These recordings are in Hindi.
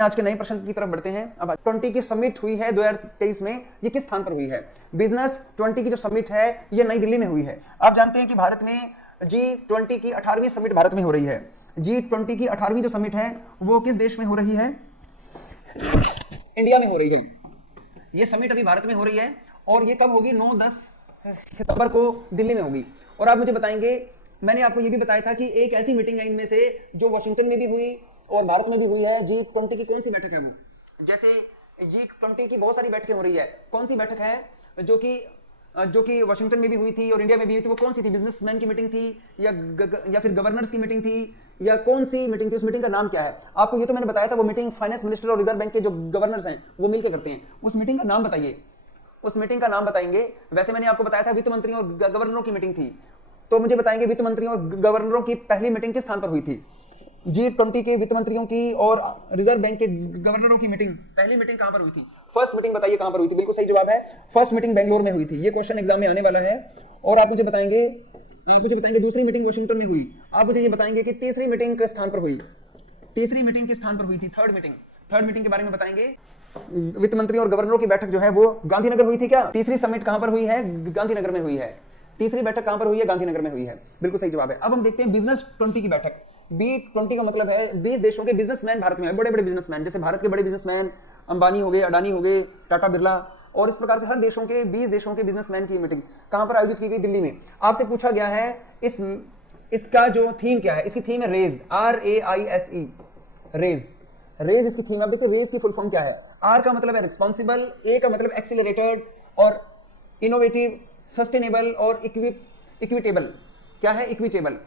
आज के नए प्रश्न की तरफ बढ़ते हैं। अब 20 की समिट हुई है 2023 में, ये किस स्थान पर हुई है? बिजनेस 20 की जो समिट है ये नई दिल्ली में हुई है। आप जानते हैं कि भारत में G20 की 18वीं समिट भारत में हो रही है। G20 की 18वीं जो समिट है वो किस देश में हो रही है? इंडिया में हो रही है। ये समिट अभी भारत में हो रही है और ये कब होगी? 9-10 सितंबर को दिल्ली में होगी। और आप मुझे बताएंगे, मैंने आपको ये भी बताया था कि एक ऐसी मीटिंग है इनमें से जो वाशिंगटन में भी हुई और भारत में भी हुई है। G20 की कौन सी बैठक है वो? जैसे G20 की बहुत सारी बैठकें हो रही है, कौन सी बैठक है जो कि वाशिंगटन में भी हुई थी और इंडिया में भी हुई थी? वो कौन सी थी? बिजनेसमैन की मीटिंग थी या फिर गवर्नर्स की मीटिंग थी, या कौन सी मीटिंग थी? उस मीटिंग का नाम क्या है? आपको ये तो मैंने बताया था, वो मीटिंग फाइनेंस मिनिस्टर और रिजर्व बैंक के जो गवर्नर्स हैं वो मिलकर करते हैं। उस मीटिंग का नाम बताइए, उस मीटिंग का नाम बताएंगे। वैसे मैंने आपको बताया था वित्त मंत्रियों और गवर्नरों की मीटिंग थी, तो मुझे बताएंगे वित्त मंत्रियों और गवर्नरों की पहली मीटिंग किस स्थान पर हुई थी? G20 के वित्त मंत्रियों की और रिजर्व बैंक के गवर्नरों की मीटिंग, पहली मीटिंग कहां पर हुई थी? फर्स्ट मीटिंग बताइए कहां पर हुई थी? बिल्कुल सही जवाब है, फर्स्ट मीटिंग बेंगलोर में हुई थी। ये क्वेश्चन एग्जाम में आने वाला है। और आप मुझे बताएंगे दूसरी मीटिंग वाशिंगटन में हुई। आप मुझे ये बताएंगे कि तीसरी मीटिंग किस स्थान पर हुई? तीसरी मीटिंग किस स्थान पर हुई थी? थर्ड मीटिंग के बारे में बताएंगे। वित्त मंत्री और गवर्नरों की बैठक जो है वो गांधीनगर हुई थी क्या? तीसरी समिट कहां पर हुई है? गांधीनगर में हुई है। तीसरी बैठक कहां पर हुई है? गांधीनगर में हुई है। बिल्कुल सही जवाब है। अब हम देखते हैं बिजनेस 20 की बैठक। B20 का मतलब है 20 देशों के बिजनेसमैन भारत में है, बड़े बड़े बिजनेसमैन, जैसे भारत के बड़े बिजनेसमैन अंबानी हो गए, अडानी हो गए, टाटा बिरला, और इस प्रकार से हर देशों के 20 देशों के बिजनेसमैन की मीटिंग कहां पर आयोजित की गई? दिल्ली में। आपसे पूछा गया है इसका जो थीम क्या है? इसकी थीम है रेज, RAISE, रेज इसकी थीम। आप देखते हैं रेज की फुल फॉर्म क्या है? R का मतलब है रिस्पॉन्सिबल, A का मतलब एक्सीलरेटेड, और इनोवेटिव, सस्टेनेबल और इक्विटेबल। क्या है? इक्विटेबल।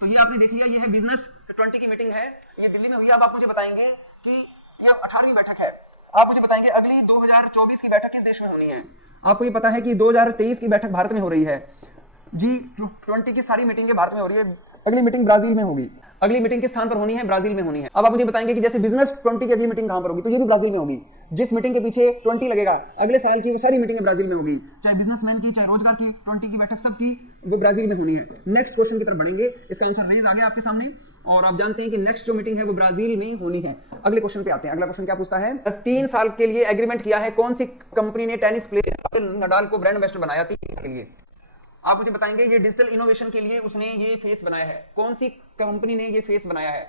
तो ये आपने देख लिया, ये है बिजनेस 20 की मीटिंग है, ये दिल्ली में हुई है। अब आप मुझे बताएंगे कि ये 18वीं बैठक है। आप मुझे बताएंगे अगली 2024 की बैठक किस देश में होनी है? आपको ये पता है कि 2023 की बैठक भारत में हो रही है। G20 की सारी मीटिंगें भारत में हो रही है। अगली मीटिंग ब्राजील में होगी। अगली मीटिंग किस स्थान पर होनी है? ब्राजील में होनी है। अब आप मुझे बताएंगे कि जैसे बिजनेस 20 की अगली मीटिंग कहां पर होगी? तो ये भी ब्राजील में होगी। जिस मीटिंग के पीछे 20 लगेगा अगले साल की, वो सारी मीटिंगें ब्राजील में होगी, चाहे बिजनेसमैन की, चाहे रोजगार की। 20 की बैठक सबकी वो ब्राजील में होनी है। नेक्स्ट क्वेश्चन की तरफ बढ़ेंगे। इसका आंसर रेज आ गया आपके सामने, और आप जानते हैं कि नेक्स्ट जो मीटिंग है वो ब्राजील में होनी है। अगले क्वेश्चन पे आते हैं। अगला क्वेश्चन क्या पूछता है? 3 साल के लिए एग्रीमेंट किया है। कौन सी कंपनी ने टेनिस प्लेयर राफेल नडाल को ब्रांड एम्बेसडर बनाया 3 साल के लिए? आप मुझे बताएंगे ये डिजिटल इनोवेशन के लिए उसने ये फेस बनाया है। कौन सी कंपनी ने ये फेस बनाया है?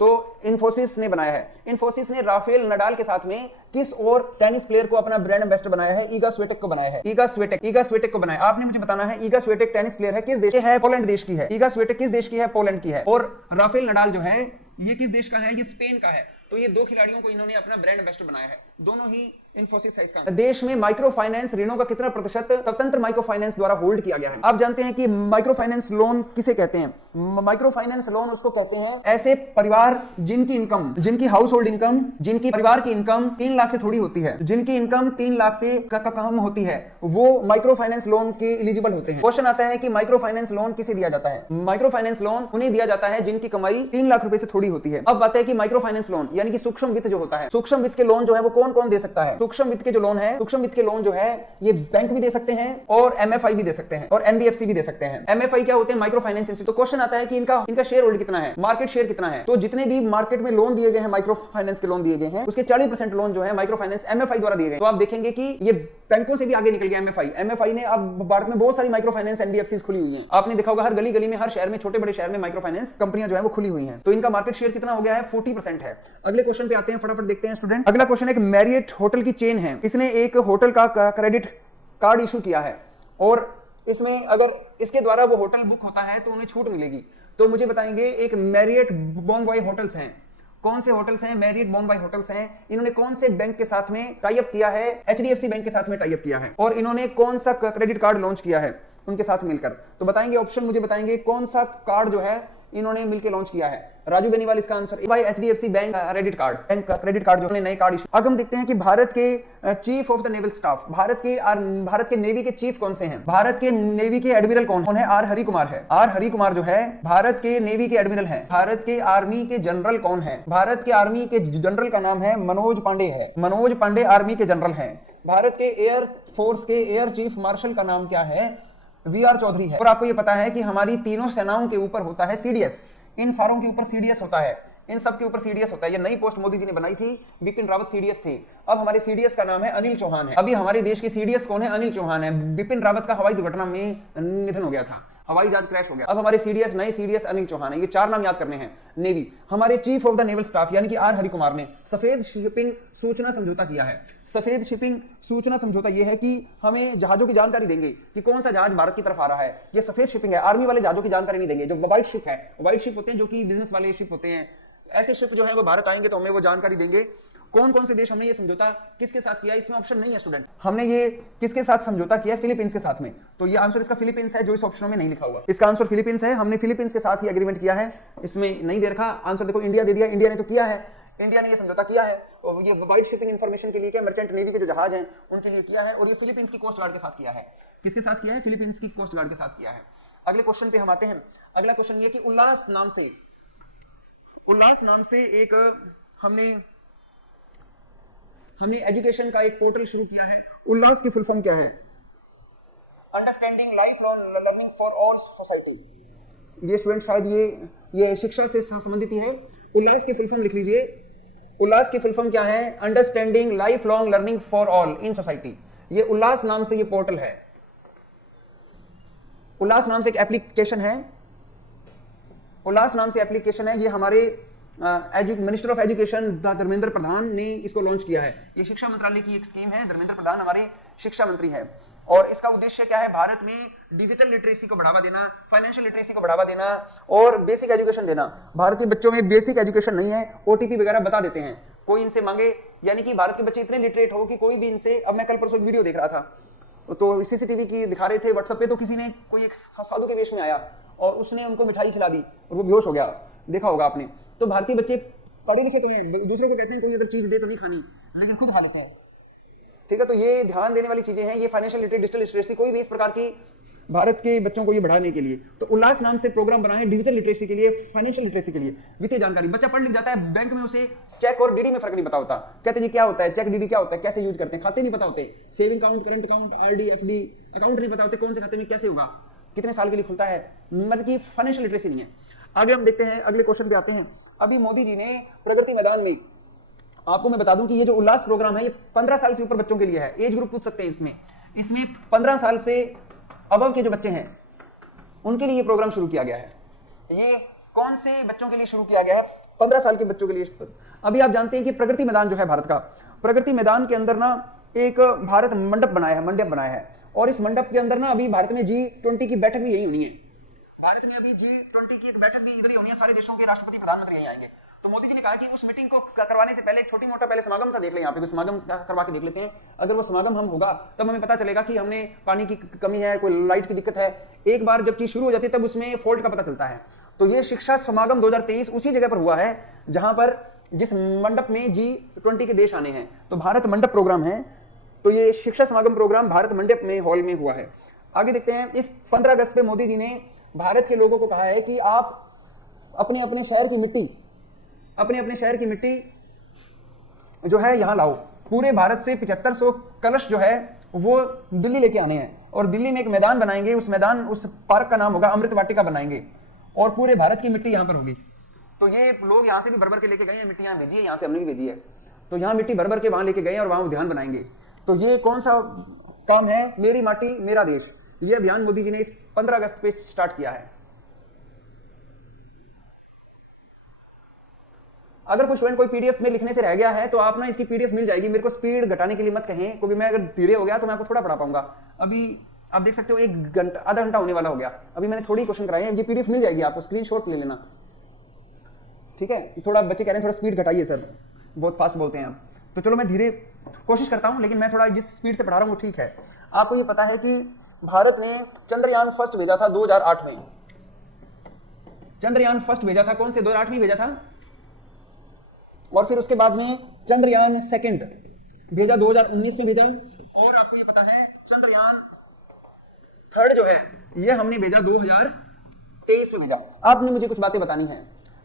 तो इन्फोसिस ने बनाया है। इन्फोसिस ने राफेल नडाल के साथ में किस और टेनिस प्लेयर को अपना ब्रांड एम्बेसडर बनाया है? ईगा स्विएटेक को बनाया है। ईगा स्विएटेक को बनाया। आपने मुझे बताना है ईगा स्विएटेक टेनिस प्लेयर है किस देश की है? पोलैंड देश की है। ईगा स्विएटेक किस देश की है? पोलैंड की है। और राफेल नडाल जो है ये किस देश का है? ये स्पेन का है। तो ये 2 खिलाड़ियों को इन्होंने अपना ब्रांड एम्बेसडर बनाया है। दोनों ही इन्फोसिस है इसका। देश में माइक्रो फाइनेंस ऋणों का कितना प्रतिशत स्वतंत्र माइक्रो फाइनेंस द्वारा होल्ड किया गया है? आप जानते हैं कि माइक्रो फाइनेंस लोन किसे कहते हैं? माइक्रो फाइनेंस लोन उसको कहते हैं ऐसे परिवार जिनकी हाउस होल्ड इनकम, जिनकी परिवार की इनकम 3 लाख से थोड़ी होती है, जिनकी इनकम 3 लाख से कम होती है, वो माइक्रो फाइनेंस लोन के एलिजिबल होते हैं। क्वेश्चन आता है कि माइक्रो फाइनेंस लोन किसे दिया जाता है? माइक्रो फाइनेंस लोन उन्हें दिया जाता है जिनकी कमाई 3 लाख रुपए से थोड़ी होती है। अब बात है कि माइक्रो फाइनेंस लोन यानी कि सूक्ष्म वित्त जो होता है, सूक्ष्म वित्त के लोन जो है वो कौन कौन दे सकता है? सूक्ष्म वित्त के जो लोन है, सूक्ष्म वित्त के लोन जो है ये बैंक भी दे सकते हैं और MFI भी दे सकते हैं और NBFC भी दे सकते हैं। MFI क्या होते हैं? Micro finance institute. तो क्वेश्चन आता है कि इनका शेयर होल्ड कितना है, मार्केट शेयर कितना है? तो जितने भी मार्केट में लोन दिए गए हैं, माइक्रो फाइनेंस के लोन दिए गए हैं, उसके 40% लोन जो है माइक्रो फाइनेंस MFI द्वारा दिए गए। तो आप देखेंगे कि ये बैंकों से भी आगे निकल गया MFI ने। अब भारत में बहुत सारी माइक्रो फाइनेंस NBFCs खुली हुई हैं। आपने देखा होगा हर गली गली में, हर शहर में, छोटे बड़े शहर में माइक्रो फाइनेंस कंपनियां जो है वो खुली हुई हैं। तो इनका मार्केट शेयर कितना हो गया है? 40% है। अगले क्वेश्चन पे आते हैं, फटाफट देखते हैं स्टूडेंट। अगला क्वेश्चन एक मैरियट होटल की चेन है, इसने एक होटल का क्रेडिट कार्ड इशू किया है और इसमें अगर इसके द्वारा वो होटल बुक होता है तो उन्हें छूट मिलेगी। तो मुझे बताएंगे एक मैरियट बोनवॉय होटल्स हैं। कौन से होटल्स हैं? मैरियट बोनवॉय होटल्स हैं। इन्होंने कौन से बैंक के साथ में टाई अप किया है? HDFC बैंक के साथ में टाई अप किया है। और इन्होंने कौन सा क्रेडिट कार्ड लॉन्च किया है उनके साथ मिलकर? तो बताएंगे ऑप्शन, मुझे बताएंगे कौन सा कार्ड जो है इन्होंने मिलकर लॉन्च किया है? राजू बेनीवाल इसका answer. HDFC bank credit card जो नए कार्ड इशू। अब हम देखते हैं कि भारत के chief of the naval staff, Bharat के नेवी के चीफ कौन से हैं? भारत के नेवी के एडमिरल कौन है? R हरि कुमार है। R हरि कुमार जो है भारत के नेवी के एडमिरल हैं। भारत के आर्मी के जनरल कौन है? भारत के आर्मी के जनरल का नाम है मनोज पांडे है। मनोज पांडे आर्मी के जनरल हैं। भारत के एयर फोर्स के एयर चीफ मार्शल का नाम क्या है? VR चौधरी है। और आपको ये पता है कि हमारी तीनों सेनाओं के ऊपर होता है CDS, इन सारों के ऊपर CDS होता है। इन सब के ऊपर सीडीएस होता है। ये नई पोस्ट मोदी जी ने बनाई थी, बिपिन रावत सीडीएस थे। अब हमारे सीडीएस का नाम है अनिल चौहान है। अभी हमारे देश के सीडीएस कौन है? अनिल चौहान है। बिपिन रावत का हवाई दुर्घटना में निधन हो गया था, हवाई जहाज क्रैश हो गया। अब हमारे सीडीएस, नए सीडीएस अनिल चौहान है। ये 4 नाम याद करने हैं। नेवी, हमारे chief of the naval staff यानी कि आर हरि कुमार ने सफेद शिपिंग सूचना समझौता किया है। सफेद शिपिंग सूचना समझौता यह है कि हमें जहाजों की जानकारी देंगे कि कौन सा जहाज भारत की तरफ आ रहा है। ये सफेद शिपिंग है। आर्मी वाले जहाजों की जानकारी नहीं देंगे। जो व्हाइट शिप है, व्हाइट शिप होते हैं जो कि बिजनेस वाले शिप होते हैं, ऐसे शिप जो है वो भारत आएंगे तो हमें वो जानकारी देंगे। कौन कौन से देश हमने ये समझौता किसके साथ किया? इसमें ऑप्शन नहीं है स्टूडेंट। हमने ये किसके साथ समझौता किया? फिलीपींस के साथ में। तो ये आंसर इसका फिलीपींस है, जो इस ऑप्शन में नहीं लिखा हुआ। इसका आंसर फिलीपींस है। हमने फिलीपींस के साथ ही एग्रीमेंट किया है, इसमें नहीं दे रखा। आंसर देखो इंडिया दे दिया। इंडिया ने तो किया है, इंडिया ने ये समझौता किया है। और ये वाइड शिपिंग इंफॉर्मेशन के लिए क्या, मर्चेंट नेवी के जो जहाज हैं उनके लिए किया है। और ये फिलीपींस की कोस्ट गार्ड के साथ किया है। किसके साथ किया है? फिलीपींस की कोस्ट गार्ड के साथ किया है। अगले क्वेश्चन पे हम आते हैं। अगला क्वेश्चन ये कि उल्लास नाम से एक हमने एजुकेशन का एक पोर्टल शुरू किया है। उल्लास की फुल फॉर्म क्या है? Understanding life long learning for all society. ये स्टूडेंट शायद ये शिक्षा से संबंधित ही है। उल्लास की फुल फॉर्म लिख लीजिए। उल्लास की फुल फॉर्म क्या है? Understanding life long learning for all in society. ये उल्लास नाम से ये पोर्टल है। उल्लास नाम से एक एप्लीकेशन है। उल्लास नाम से एप्लीकेशन है। ये हमारे minister of education Dharmendra Pradhan ने इसको लॉन्च किया है। ये शिक्षा मंत्रालय की एक स्कीम है। धर्मेंद्र प्रधान हमारे शिक्षा मंत्री हैं। और इसका उद्देश्य क्या है? भारत में डिजिटल लिटरेसी को बढ़ावा देना, फाइनेंशियल लिटरेसी को बढ़ावा देना और बेसिक एजुकेशन देना। भारत के बच्चों में बेसिक एजुकेशन नहीं है, ओटीपी वगैरह बता देते हैं, कोई इनसे मांगे, यानी कि भारत के बच्चे इतने लिटरेट हो कि कोई भी इनसे, अब मैं कल परसों एक वीडियो देख रहा था तो सीसीटीवी की दिखा रहे थे व्हाट्सएप पे, तो किसी ने, कोई एक साधु के वेश में आया और उसने उनको मिठाई खिला दी और वो बेहोश हो गया, देखा होगा आपने। तो भारतीय बच्चे पढ़े लिखे तो हैं, दूसरे को कहते हैं कोई अगर चीज दे तो नहीं खानी, लेकिन खुद खा लेते हैं। ठीक है, तो ये ध्यान देने वाली चीजें हैं। ये फाइनेंशियल लिटरेसी, डिजिटल लिटरेसी, कोई भी इस प्रकार की भारत के बच्चों को ये बढ़ाने के लिए तो उल्लास नाम से प्रोग्राम बना है डिजिटल लिटरेसी के लिए, फाइनेंशियल लिटरेसी के लिए, वित्तीय जानकारी। बच्चा पढ़ लिख जाता है, बैंक में उसे चेक और डीडी में फर्क नहीं पता होता। कहते जी क्या होता है चेक, डीडी क्या होता है, कैसे यूज करते हैं, खाते नहीं पता होते, saving account, current account, RD, FD account नहीं पता होते, कौन से खाते में कैसे होगा, कितने साल के लिए खुलता है, मतलब कि फाइनेंशियल लिटरेसी नहीं है। आगे हम देखते हैं, अगले क्वेश्चन पे आते हैं। अभी मोदी जी ने प्रगति मैदान में, आपको मैं बता दूं कि ये जो उल्लास प्रोग्राम है ये 15 साल से ऊपर बच्चों के लिए है। एज ग्रुप पूछ सकते हैं इसमें 15 साल से अबव के जो बच्चे हैं उनके लिए ये प्रोग्राम शुरू किया गया है। ये कौन से बच्चों के लिए शुरू किया गया है? 15 साल के बच्चों के लिए। अभी आप जानते हैं कि प्रगति मैदान जो है भारत का, प्रगति मैदान के अंदर ना एक भारत मंडप बनाया है और इस मंडप के अंदर ना अभी भारत में G20 की बैठक भी यही होनी है। भारत में अभी G20 की एक बैठक भी इधर ही होनी है, सारे देशों के राष्ट्रपति प्रधानमंत्री यहीं आएंगे। तो मोदी जी ने कहा कि उस मीटिंग को करवाने से पहले एक छोटी मोटा पहले समागम सा देख लें, यहाँ पे समागम करवा के देख लेते हैं। अगर वो समागम हम होगा तब हमें पता चलेगा कि हमने पानी की कमी है, कोई लाइट की दिक्कत है। एक बार जब चीज शुरू हो जाती है तब उसमें फॉल्ट का पता चलता है। तो ये शिक्षा समागम 2023 उसी जगह पर हुआ है जहां पर जिस मंडप में G20 के देश आने हैं, तो भारत मंडप प्रोग्राम है। तो ये शिक्षा समागम प्रोग्राम भारत मंडप में हॉल में हुआ है। आगे देखते हैं, इस 15 अगस्त पे मोदी जी ने भारत के लोगों को कहा है कि आप अपने अपने शहर की मिट्टी जो है यहां लाओ। पूरे भारत से 7500 कलश जो है वो दिल्ली लेके आने हैं और दिल्ली में एक मैदान बनाएंगे, उस पार्क का नाम होगा अमृत वाटिका बनाएंगे और पूरे भारत की मिट्टी यहां पर होगी। तो ये लोग यहां से भी भर के लेके गए हैं, मिट्टी यहां भेजी है, यहां से हमने भी भेजी है। तो यहां मिट्टी भर के वहां लेके गए और वहां उद्यान बनाएंगे। तो ये कौन सा काम है? मेरी माटी मेरा देश। ये अभियान मोदी जी ने इस 15 अगस्त पे स्टार्ट किया है। अगर कोई स्टूडेंट कोई पीडीएफ में लिखने से रह गया है तो आप ना इसकी पीडीएफ मिल जाएगी। मेरे को स्पीड घटाने के लिए मत कहें, क्योंकि मैं अगर धीरे हो गया तो मैं आपको थोड़ा पढ़ा पाऊंगा। अभी आप देख सकते हो 1 घंटा, आधा घंटा होने वाला हो गया। अभी मैंने थोड़ी क्वेश्चन कराए हैं, ये पीडीएफ मिल जाएगी आपको, स्क्रीनशॉट ले लेना, ठीक है। थोड़ा बच्चे कह रहे हैं थोड़ा स्पीड घटाइए सर, बहुत फास्ट बोलते हैं आप। तो चलो मैं धीरे कोशिश करता हूं, लेकिन मैं थोड़ा जिस स्पीड से पढ़ा रहा हूं वो ठीक है। आपको ये पता है कि भारत ने चंद्रयान फर्स्ट भेजा था 2008 में। चंद्रयान फर्स्ट भेजा था, कौन से 2008 में भेजा था, और फिर उसके बाद में चंद्रयान सेकंड भेजा 2019 में भेजा, और आपको ये पता है चंद्रयान थर्ड जो है ये हमने भेजा 2023 में भेजा। आपने मुझे कुछ बातें बतानी है।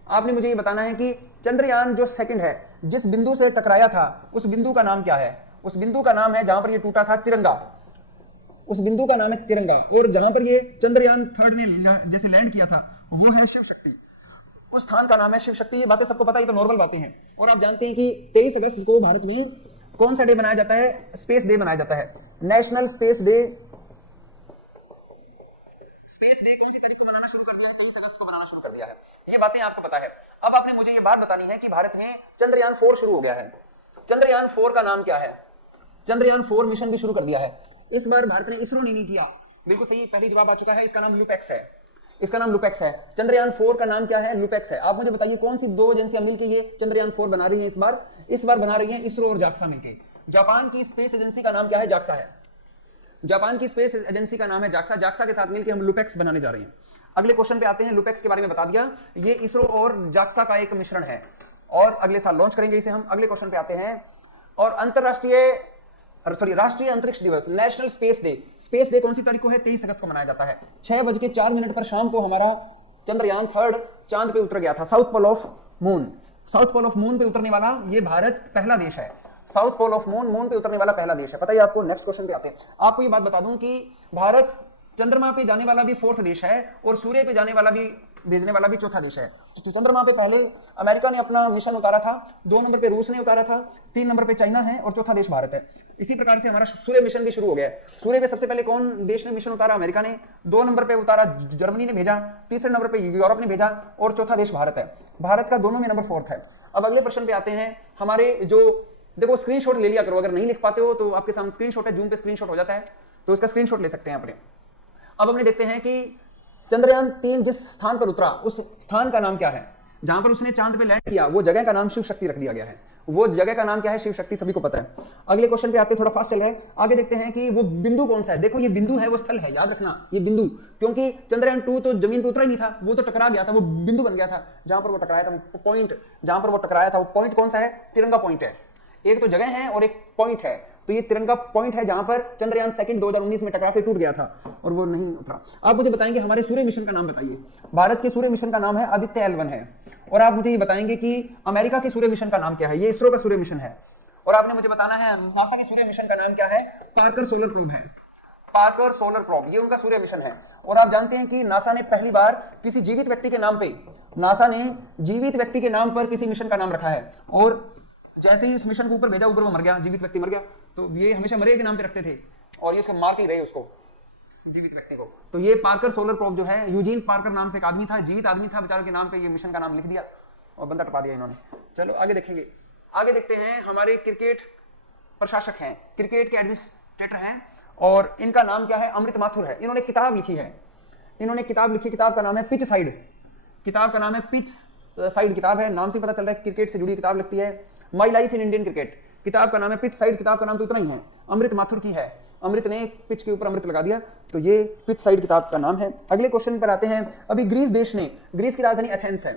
आपने मुझे ये बताना है कि चंद्रयान जो सेकंड है, जिस बिंदु से टकराया था उस बिंदु का नाम क्या है? उस बिंदु का नाम है, जहां पर ये टूटा था, तिरंगा। उस बिंदु का नाम है तिरंगा। और जहां पर ये चंद्रयान थर्ड ने जैसे लैंड किया था वो है शिव शक्ति। उस स्थान का नाम है शिव शक्ति। ये बातें सबको पता है, ये तो नॉर्मल बातें हैं। और आप जानते हैं कि 23 अगस्त को भारत में कौन सा डे मनाया जाता है? स्पेस डे मनाया जाता है, national space day. Space day कौन सी तारीख को मनाना शुरू कर दिया है? 23 अगस्त को मनाना शुरू कर दिया है। ये बातें आपको पता है। अब आपने मुझे ये बात बतानी है कि भारत में चंद्रयान 4 शुरू हो गया है। चंद्रयान 4 का नाम क्या है? चंद्रयान 4 मिशन भी शुरू कर दिया है। इस बार भारत ने इसरो ने नहीं किया, बिल्कुल सही, पहली जवाब आ चुका है। इसका नाम लुपेक्स है, इसका नाम लुपेक्स है। चंद्रयान 4 का नाम क्या है? लुपेक्स है। आप मुझे बताइए कौन सी दो एजेंसियां मिलकर ये चंद्रयान 4 बना रही हैं इस बार बना रही हैं इसरो और जाक्सा मिलकर। जापान की स्पेस एजेंसी का नाम क्या है? जाक्सा है। जापान की स्पेस एजेंसी का नाम है जाक्सा। जाक्सा के साथ मिलकर हम लुपेक्स बनाने जा रहे हैं। अगले क्वेश्चन पे आते हैं। लुपेक्स के बारे में बता दिया, ये इसरो और जाक्सा का एक मिश्रण है और अगले साल लॉन्च करेंगे इसे हम। अगले क्वेश्चन पे आते हैं। और राष्ट्रीय अंतरिक्ष दिवस, national space day. Space day कौन सी तारीख को है? 23 अगस्त को मनाया जाता है। 6:04 पर शाम को हमारा चंद्रयान 3 चांद पे उतर गया था, south pole of moon. South pole of moon पे उतरने वाला ये भारत पहला देश है। साउथ पोल ऑफ मून पे उतरने वाला पहला देश है, पता ही आपको। नेक्स्ट क्वेश्चन पे आते हैं। आपको ये बात बता दूं कि भारत चंद्रमा पे जाने वाला भी 4th देश है और सूर्य पे जाने वाला भी, भेजने वाला भी 4था देश है। तो चंद्रमा पे पहले अमेरिका ने अपना मिशन उतारा था, 2 नंबर पे रूस ने उतारा था, 3 नंबर पे चाइना है और 4था देश भारत है। इसी प्रकार से हमारा सूर्य मिशन भी शुरू हो गया है। सूर्य पे सबसे पहले कौन देश ने मिशन उतारा? अमेरिका ने। 2 नंबर पे उतारा जर्मनी ने भेजा, तीसरे नंबर पे यूरोप ने भेजा और चौथा देश भारत है। भारत का दोनों में नंबर 4th है। अब अगले प्रश्न पे आते हैं। हमारे जो देखो, स्क्रीनशॉट ले लिया करो, अगर नहीं लिख पाते हो तो आपके सामने स्क्रीनशॉट है, जूम पे स्क्रीनशॉट हो जाता है, तो उसका स्क्रीनशॉट ले सकते हैं अपने। अब हमने देखते हैं कि चंद्रयान 3 जिस स्थान पर उतरा उस स्थान का नाम क्या है? जहां पर उसने चांद पे लैंड किया वो जगह का नाम शिव शक्ति रख दिया गया है। वो जगह का नाम क्या है? शिव शक्ति, सभी को पता है। अगले क्वेश्चन पे आते, थोड़ा फास्ट चल रहे हैं, आगे देखते हैं कि वो बिंदु कौन सा है। देखो ये बिंदु है, वो स्थल है, याद रखना ये बिंदु, क्योंकि चंद्रयान 2 तो जमीन पर उतरा ही नहीं था, वो तो टकरा गया था, वो बिंदु बन गया था जहां पर वो टकराया था। पॉइंट जहां पर वो टकराया था, वो पॉइंट कौन सा है? तिरंगा पॉइंट है। एक तो जगह है और एक पॉइंट है, तो ये तिरंगा पॉइंट है जहां पर चंद्रयान 2 2019 में टकरा के टूट गया था और वो नहीं उतरा। आप मुझे बताएंगे हमारे सूर्य मिशन का नाम बताइए। भारत के सूर्य मिशन का नाम है आदित्य L1 है। और आप मुझे ये बताएंगे कि अमेरिका के सूर्य मिशन का नाम क्या है? ये इसरो का सूर्य मिशन है। और आपने मुझे बताना है नासा के सूर्य मिशन का नाम क्या है? पार्कर सोलर प्रोब है। पार्कर सोलर प्रोब, ये उनका सूर्य मिशन है। और आप जानते हैं कि नासा ने पहली बार किसी जीवित व्यक्ति के नाम पे, नासा ने जीवित व्यक्ति के नाम पर किसी मिशन का नाम रखा है। और जैसे ही इस मिशन को ऊपर भेजा, ऊपर वो मर गया, जीवित व्यक्ति मर गया, तो ये हमेशा मरे के नाम पे रखते थे और ये उसको मार के ही रहे उसको, जीवित व्यक्ति को। तो ये पार्कर सोलर प्रोब जो है, यूजीन पार्कर नाम से एक आदमी था, जीवित आदमी था, बेचारों के नाम पे ये मिशन का नाम लिख दिया और बंदा टपा दिया इन्होंने। चलो आगे देखेंगे। आगे देखते हैं। हमारे क्रिकेट प्रशासक हैं, क्रिकेट के एडमिनिस्ट्रेटर हैं और इनका नाम क्या है? अमृत माथुर है। इन्होंने किताब लिखी है, इन्होंने किताब लिखी, किताब का नाम है पिच साइड। किताब का नाम है पिच साइड किताब है, नाम से पता चल रहा है क्रिकेट से जुड़ी किताब लगती है। My life in Indian cricket किताब का नाम है। पिच साइड किताब का नाम तो इतना ही है, अमृत माथुर की है। अमृत ने पिच के ऊपर अमृत लगा दिया, तो ये पिच साइड किताब का नाम है। अगले क्वेश्चन पर आते हैं। अभी ग्रीस देश ने, ग्रीस की राजधानी एथेंस है।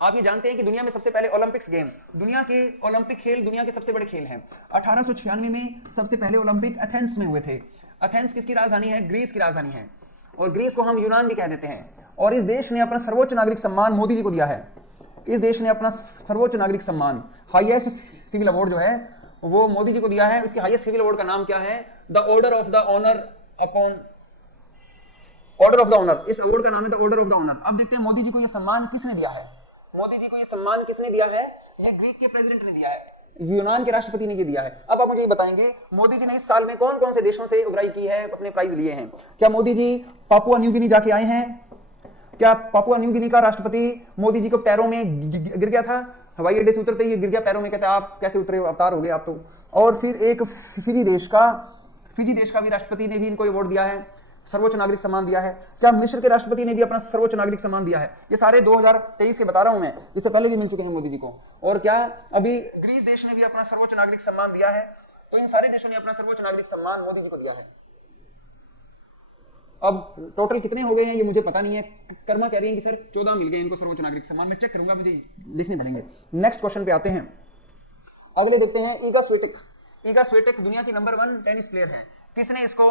आप ये जानते हैं कि दुनिया में सबसे पहले ओलंपिक्स गेम, दुनिया के ओलंपिक खेल दुनिया के सबसे बड़े खेल हैं। 1896 में सबसे पहले ओलंपिक एथेंस में हुए थे। एथेंस किसकी राजधानी है? ग्रीस की राजधानी है। और ग्रीस को हम यूनान भी कह देते हैं। और इस देश ने अपना सर्वोच्च नागरिक सम्मान मोदी जी को दिया है। इस देश ने अपना सर्वोच्च नागरिक सम्मान, हाईएस्ट सिविल अवार्ड जो है वो मोदी जी को दिया है। उसके हाईएस्ट सिविल अवार्ड का नाम क्या है? The order of the honour upon, order of the honour, इस अवार्ड का नाम है the order of the honour. अब देखते हैं मोदी जी को यह सम्मान किसने दिया है? मोदी जी को यह सम्मान किसने दिया है? यह ग्रीक के प्रेसिडेंट ने दिया है, यूनान के राष्ट्रपति ने दिया है। अब आप मुझे ये बताएंगे मोदी जी ने इस साल में कौन कौन से देशों से उगाही की है, अपने प्राइज लिए हैं? क्या Modi ji Papua New Guinea जाके आए हैं? क्या पापुआ न्यू गिनी का राष्ट्रपति मोदी जी को पैरों में गिर गया था, हवाई अड्डे से उतरते ही गिर गया पैरों में, कहते आप कैसे उतरे, अवतार हो गए आप तो। और फिर एक फिजी देश का भी राष्ट्रपति ने भी इनको अवार्ड दिया है, सर्वोच्च नागरिक सम्मान दिया है। क्या मिस्र के राष्ट्रपति ने भी अपना सर्वोच्च नागरिक सम्मान दिया है? ये सारे 2023 के बता रहा हूं मैं, इससे पहले भी मिल चुके हैं मोदी जी को। और क्या अभी ग्रीस देश ने भी अपना सर्वोच्च नागरिक सम्मान दिया है? तो इन सारे देशों ने अपना सर्वोच्च नागरिक सम्मान मोदी जी को दिया है। अब टोटल कितने हो गए हैं ये मुझे पता नहीं है। कर्मा कह रही है कि सर 14 मिल गए इनको सर्वोच्च नागरिक सम्मान, मैं चेक करूंगा, मुझे देखने पड़ेंगे। नेक्स्ट क्वेश्चन पे आते हैं। अगले देखते हैं ईगा स्विएटेक। ईगा स्विएटेक दुनिया की नंबर 1 टेनिस प्लेयर है। किसने इसको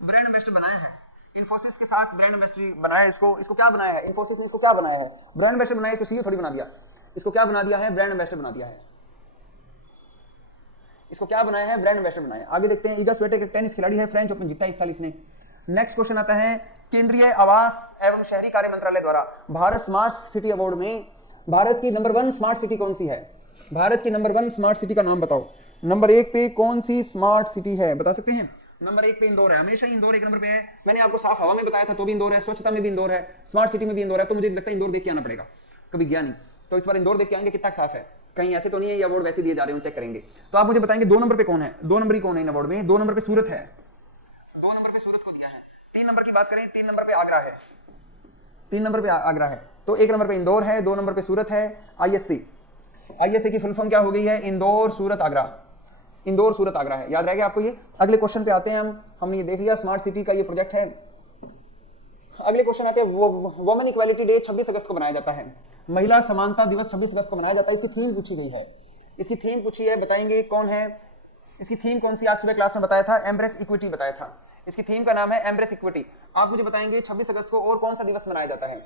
ब्रांड एम्बेसडर बनाया है? इन्फोसिस के साथ ब्रांड एम्बेसडर बनाया है इसको क्या बनाया है? इन्फोसिस ने इसको क्या बनाया है? ब्रांड एम्बेसडर बनाया, इसको सीईओ थोड़ी बना दिया। इसको क्या बना दिया है? ब्रांड एम्बेसडर बना दिया है। इसको क्या बनाया है? ब्रांड एम्बेसडर बनाया है। आगे देखते हैं। ईगा स्विएटेक एक टेनिस खिलाड़ी है, फ्रेंच ओपन जीता इस साल इसने। नेक्स्ट क्वेश्चन आता है, केंद्रीय आवास एवं शहरी कार्य मंत्रालय द्वारा भारत स्मार्ट सिटी अवार्ड में भारत की नंबर 1 स्मार्ट सिटी कौन सी है? भारत की नंबर 1 स्मार्ट सिटी का नाम बताओ। नंबर 1 पे कौन सी स्मार्ट सिटी है, बता सकते हैं? नंबर 1 पे इंदौर है, हमेशा ही इंदौर 1 नंबर पे है। मैंने आपको साफ हवा में बताया था तो भी इंदौर है, स्वच्छता में भी इंदौर है, स्मार्ट सिटी में भी इंदौर है। तो मुझे लगता है इंदौर देख के आना पड़ेगा, कभी गया नहीं तो इस बार इंदौर देख के आएंगे कितना साफ है, कहीं ऐसे तो नहीं है ये अवार्ड वैसे दिए जा रहे हैं, चेक करेंगे। तो आप मुझे बताएंगे 2 नंबर पे कौन है, 2 नंबर ही कौन है इन अवार्ड में? 2 नंबर पे सूरत है, 2 नंबर पे सूरत को दिया है। 3 नंबर की बात करें, 3 नंबर पे आगरा है, 3 नंबर पे आगरा है। तो 1 नंबर पे इंदौर है, 2 नंबर पे सूरत है। आईएससी की फुल फॉर्म क्या हो गई है? इंदौर सूरत आगरा, इंदौर सूरत आगरा है, याद रहेगा आपको ये। अगले क्वेश्चन पे आते हैं हमने ये देख लिया स्मार्ट सिटी का ये प्रोजेक्ट है। अगले क्वेश्चन आते हैं, वुमेन इक्वालिटी डे 26 अगस्त को मनाया जाता है, महिला समानता दिवस 26 अगस्त को मनाया जाता है। इसकी थीम पूछी गई है, इसकी थीम पूछी है, बताएंगे कौन है? इसकी थीम कौन सी? आज सुबह क्लास में बताया था, एम्ब्रेस इक्विटी बताया था। इसकी थीम का नाम है एम्ब्रेस इक्विटी। आप मुझे बताएंगे 26 अगस्त को और कौन सा दिवस मनाया जाता है?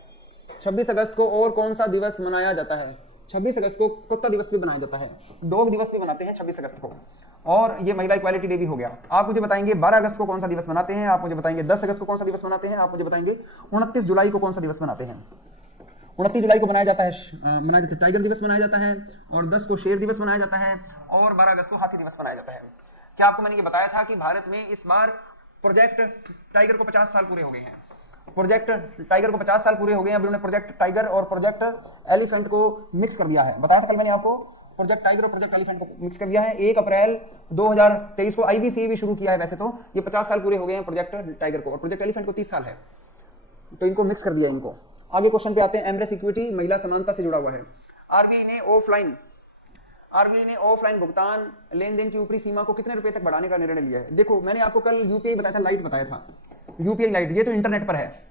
26 अगस्त को और कौन सा दिवस मनाया जाता है? 26 अगस्त को कुत्ता दिवस भी मनाया जाता है, डॉग दिवस भी मनाते हैं 26 अगस्त को, और ये महिला इक्वालिटी डे भी हो गया। आप मुझे बताएंगे 12 अगस्त को कौन सा दिवस मनाते हैं? आप मुझे बताएंगे 10 अगस्त को कौन सा दिवस मनाते हैं? आप मुझे बताएंगे 29 जुलाई को कौन सा दिवस मनाते हैं? 29 जुलाई को मनाया जाता है टाइगर दिवस मनाया जाता है, और 10 को शेर दिवस मनाया जाता है, और 12 अगस्त को हाथी दिवस मनाया जाता है। क्या आपको मैंने ये बताया था कि भारत में इस बार प्रोजेक्ट टाइगर को 50 साल पूरे हो गए हैं, प्रोजेक्ट टाइगर को 50 साल पूरे हो गए हैं। अभी उन्होंने प्रोजेक्ट टाइगर और प्रोजेक्ट एलिफेंट को मिक्स कर दिया है, बताया था कल मैंने आपको, प्रोजेक्ट टाइगर और प्रोजेक्ट एलिफेंट को मिक्स कर दिया है। 1 अप्रैल 2023 को आईबीसी भी शुरू किया है। वैसे तो ये 50 साल पूरे हो गए हैं प्रोजेक्ट टाइगर को, और प्रोजेक्ट एलिफेंट को 30 साल है, तो इनको मिक्स कर दिया इनको। आगे क्वेश्चन पे आते हैं, एम्ब्रेस इक्विटी महिला समानता से जुड़ा हुआ है। आरबीआई ने ऑफलाइन भुगतान लेन देन की ऊपरी सीमा को कितने रुपए तक बढ़ाने का निर्णय लिया है? देखो मैंने आपको कल यूपीआई बताया था, लाइट बताया था, यूपीआई लाइट, ये तो इंटरनेट पर है।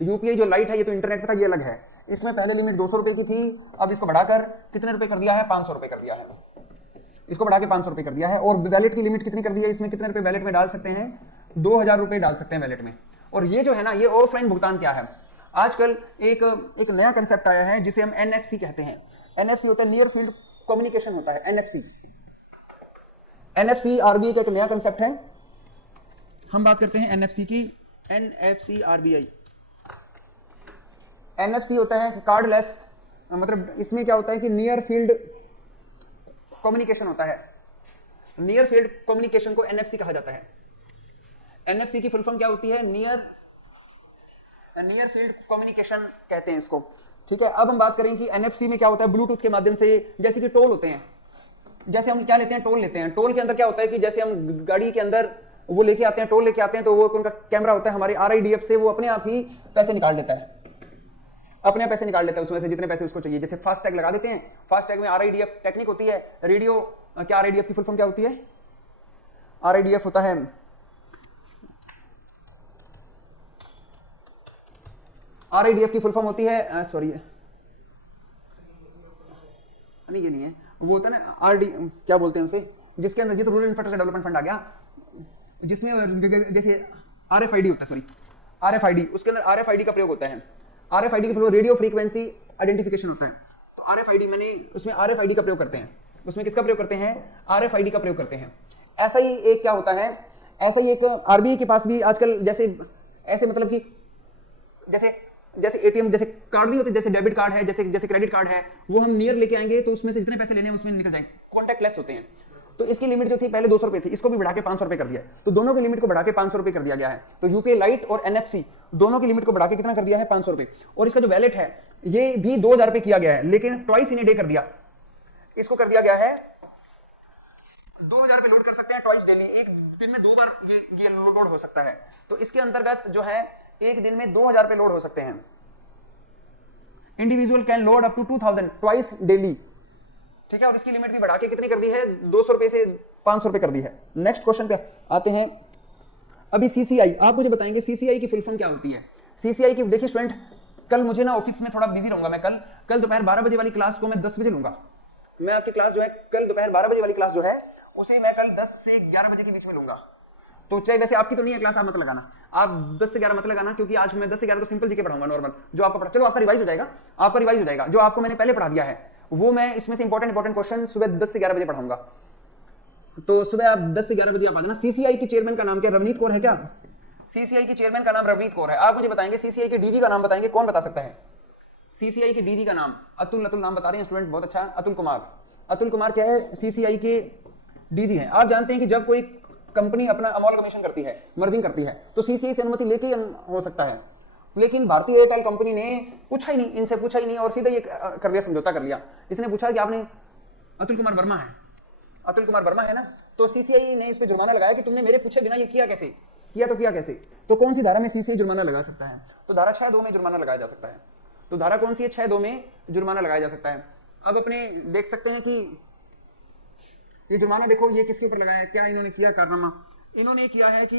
यूपीआई जो लाइट है ये तो इंटरनेट पर था, ये अलग है। इसमें पहले लिमिट 200 रुपए की थी, अब इसको बढ़ाकर कितने रुपए कर दिया है? 500 रुपए कर दिया है, इसको बढ़ा के 500 रुपए कर दिया है। और वैलेट की लिमिट कितनी कर दी है? इसमें कितने रुपए वैलेट में डाल सकते हैं? 2000 रुपए डाल सकते हैं वैलेट में। और ये जो है ना, ये ऑफलाइन भुगतान क्या है? आजकल एक नया कंसेप्ट आया है जिसे हम एनएफसी कहते हैं। एनएफसी होता है नियर फील्ड कम्युनिकेशन होता है, एनएफसी आरबीआई का एक नया कंसेप्ट है। हम बात करते हैं एनएफसी की, एनएफसी आरबीआई। एनएफसी होता है कार्डलेस, मतलब इसमें क्या होता है कि नियर फील्ड कम्युनिकेशन होता है। नियर फील्ड कम्युनिकेशन को एनएफसी कहा जाता है। एनएफसी की फुल फॉर्म क्या होती है? नियर फील्ड कम्युनिकेशन कहते हैं इसको, ठीक है। अब हम बात करें कि एनएफसी में क्या होता है, ब्लूटूथ के माध्यम से, जैसे कि टोल होते हैं, जैसे हम क्या लेते हैं, टोल लेते हैं। टोल के अंदर क्या होता है कि जैसे हम गाड़ी के अंदर वो लेके आते हैं, टोल लेके आते हैं, तो वो उनका कैमरा होता है हमारे आरआईडीएफ से, वो अपने आप ही पैसे निकाल देता है, अपने आप पैसे निकाल लेता है उसमें से जितने पैसे उसको चाहिए। जैसे फास्ट टैग लगा देते हैं, फास्ट टैग में आरआईडीएफ टेक्निक होती है। रेडियो, क्या आरआईडीएफ की फुल फॉर्म क्या होती है? आरआईडीएफ होता है आरआईडीएफ की फुल फॉर्म होती है, सॉरी नहीं ये नहीं है, वो होता है ना आरडी, क्या बोलते हैं उसे, जिसके अंदर, ये तो रूरल इंफ्रास्ट्रक्चर डेवलपमेंट फंड आ गया, जिसमें जैसे आरएफआईडी होता है, सॉरी आरएफआईडी, उसके अंदर आरएफआईडी का प्रयोग होता है। आरएफआईडी का प्रयोग रेडियो फ्रीक्वेंसी आइडेंटिफिकेशन होता है। तो आरएफआईडी मैंने उसमें आरएफआईडी का प्रयोग करते हैं, उसमें किसका प्रयोग करते हैं? आरएफआईडी का प्रयोग करते हैं। ऐसा ही एक क्या होता है, ऐसा ही एक आरबीआई के पास भी आजकल जैसे ऐसे मतलब कि जैसे एटीएम जैसे कार्ड नहीं होते, जैसे डेबिट कार्ड है, जैसे क्रेडिट कार्ड है, वो हम नियर लेके आएंगे तो उसमें से जितने पैसे लेने हैं उसमें निकल जाएंगे, कॉन्टैक्टलेस होते हैं। तो इसकी लिमिट जो थी पहले 200 रुपए थी, इसको भी बढ़ा के 500 रुपए कर दिया। तो दोनों की लिमिट को बढ़ा के 500 रुपए कर दिया गया है। तो यूपीआई लाइट और एनएफसी दोनों की लिमिट को बढ़ा के कितना कर दिया है? 500 रुपए। और इसका जो वैलेट है ये भी 2000 रुपए किया गया है, लेकिन ट्वाइस इन ए डे कर दिया, इसको कर दिया गया है 2000 रुपए लोड कर सकते हैं ट्वाइस डेली, एक दिन में 2 बार ये लोड हो सकता है। तो इसके अंतर्गत जो है एक दिन में 2000 रुपए लोड हो सकते हैं। Individual can load up to 2000 twice daily, ठीक है। और इसकी लिमिट भी बढ़ा के कितनी कर दी है? 200 रुपए से 500 रुपए कर दी है। नेक्स्ट क्वेश्चन पे आते हैं। अभी सीसीआई, आप मुझे बताएंगे सीसीआई की फुल फॉर्म क्या होती है? सीसीआई की, देखिए स्टूडेंट, कल मुझे ना ऑफिस में थोड़ा बिजी रहूंगा मैं, कल दोपहर 12 बजे वाली क्लास को मैं 10 बजे लूंगा। मैं आपकी क्लास जो है कल दोपहर 12 बजे वाली क्लास जो है उसे मैं कल 10 से 11 बजे के बीच में लूंगा। तो चाहे वैसे आपकी तो नहीं है क्लास, आप मत लगाना, आप 10 से 11 मत लगाना, क्योंकि आज मैं 10 से 11 तो सिंपल जीके पढ़ाऊंगा, नॉर्मल जो आपको पढ़ा, चलो आपका रिवाइज हो जाएगा, आपका रिवाइज हो जाएगा। जो आपको मैंने पहले पढ़ा दिया है वो मैं इसमें से इंपॉर्टेंट क्वेश्चन सुबह 10 से 11 बजे पढ़ाऊंगा। तो सुबह आप 10 से 11 बजे आप आ जाना। सीसीआई के चेयरमैन का नाम क्या? रवनीत कौर है क्या? सीसीआई के चेयरमैन का नाम रवनीत कौर है। आप मुझे बताएंगे सीसीआई के डीजी का नाम बताएंगे, कौन बता सकता है? सीसीआई के डीजी का नाम अतुल नाम बता रहे हैं स्टूडेंट, बहुत अच्छा। अतुल कुमार क्या है? सीसीआई के डीजी हैं। आप जानते हैं कि जब कोई कंपनी अपना अमॉलगमेशन करती है, मर्जिंग करती है, तो सीसीआई से अनुमति लेके ही हो सकता है। लेकिन भारतीय एयरटेल कंपनी ने पूछा ही नहीं, इनसे पूछा ही नहीं और सीधा ये कर लिया, समझौता कर लिया। इसने पूछा कि आपने अतुल कुमार वर्मा है ना, तो सीसीआई ने इस पे जुर्माना लगाया कि तुमने मेरे पूछे बिना ये किया कैसे? किया कैसे? तो कौन सी धारा में सीसीआई जुर्माना लगा सकता है? तो धारा 6(2) में जुर्माना लगाया जा सकता है। तो धारा कौन सी है? 6(2) में जुर्माना लगाया जा सकता है। अब अपने देख सकते हैं कि ये जुर्माना देखो ये किसके ऊपर लगाया है, क्या इन्होंने किया कारनामा? इन्होंने किया है कि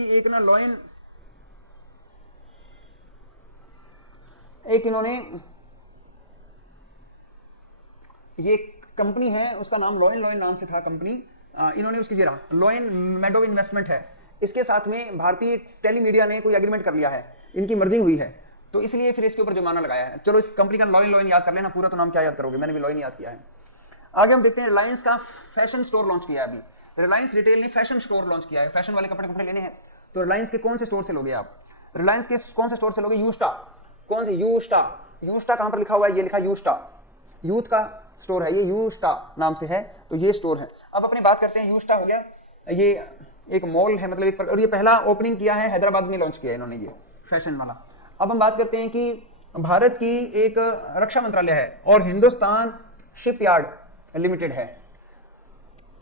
एक इन्होंने ये कंपनी है, उसका नाम लॉयन नाम से था कंपनी, इन्होंने उसकी जीरा लॉयन मेडो इन्वेस्टमेंट है, इसके साथ में भारतीय टेलीमीडिया ने कोई एग्रीमेंट कर लिया है, इनकी मर्जिंग हुई है, तो इसलिए फिर इसके ऊपर जुर्माना लगाया है। चलो इस कंपनी का लॉयन याद कर लेना, पूरा तो नाम क्या याद करोगे, मैंने भी लॉयन याद किया है। आगे हम देखते हैं रिलायंस का फैशन स्टोर लॉन्च किया है अभी। रिलायंस रिटेल ने फैशन स्टोर लॉन्च किया है, फैशन वाले कपड़े लेने हैं, तो रिलायंस के कौन से स्टोर से लोगे आप? रिलायंस के कौन से स्टोर से लोगे? यूस्टा। कौन से? यूस्टा कहां पर लिखा हुआ है? ये लिखा यूस्टा, यूथ का स्टोर है ये, यूस्टा नाम से है, तो ये स्टोर है। अब अपनी बात करते हैं, यूस्टा हो गया, ये एक मॉल है, मतलब एक और ये पहला ओपनिंग किया है हैदराबाद में, लॉन्च किया है इन्होंने ये फैशन वाला। अब हम बात करते हैं कि भारत की एक रक्षा मंत्रालय है और हिंदुस्तान शिपयार्ड लिमिटेड है।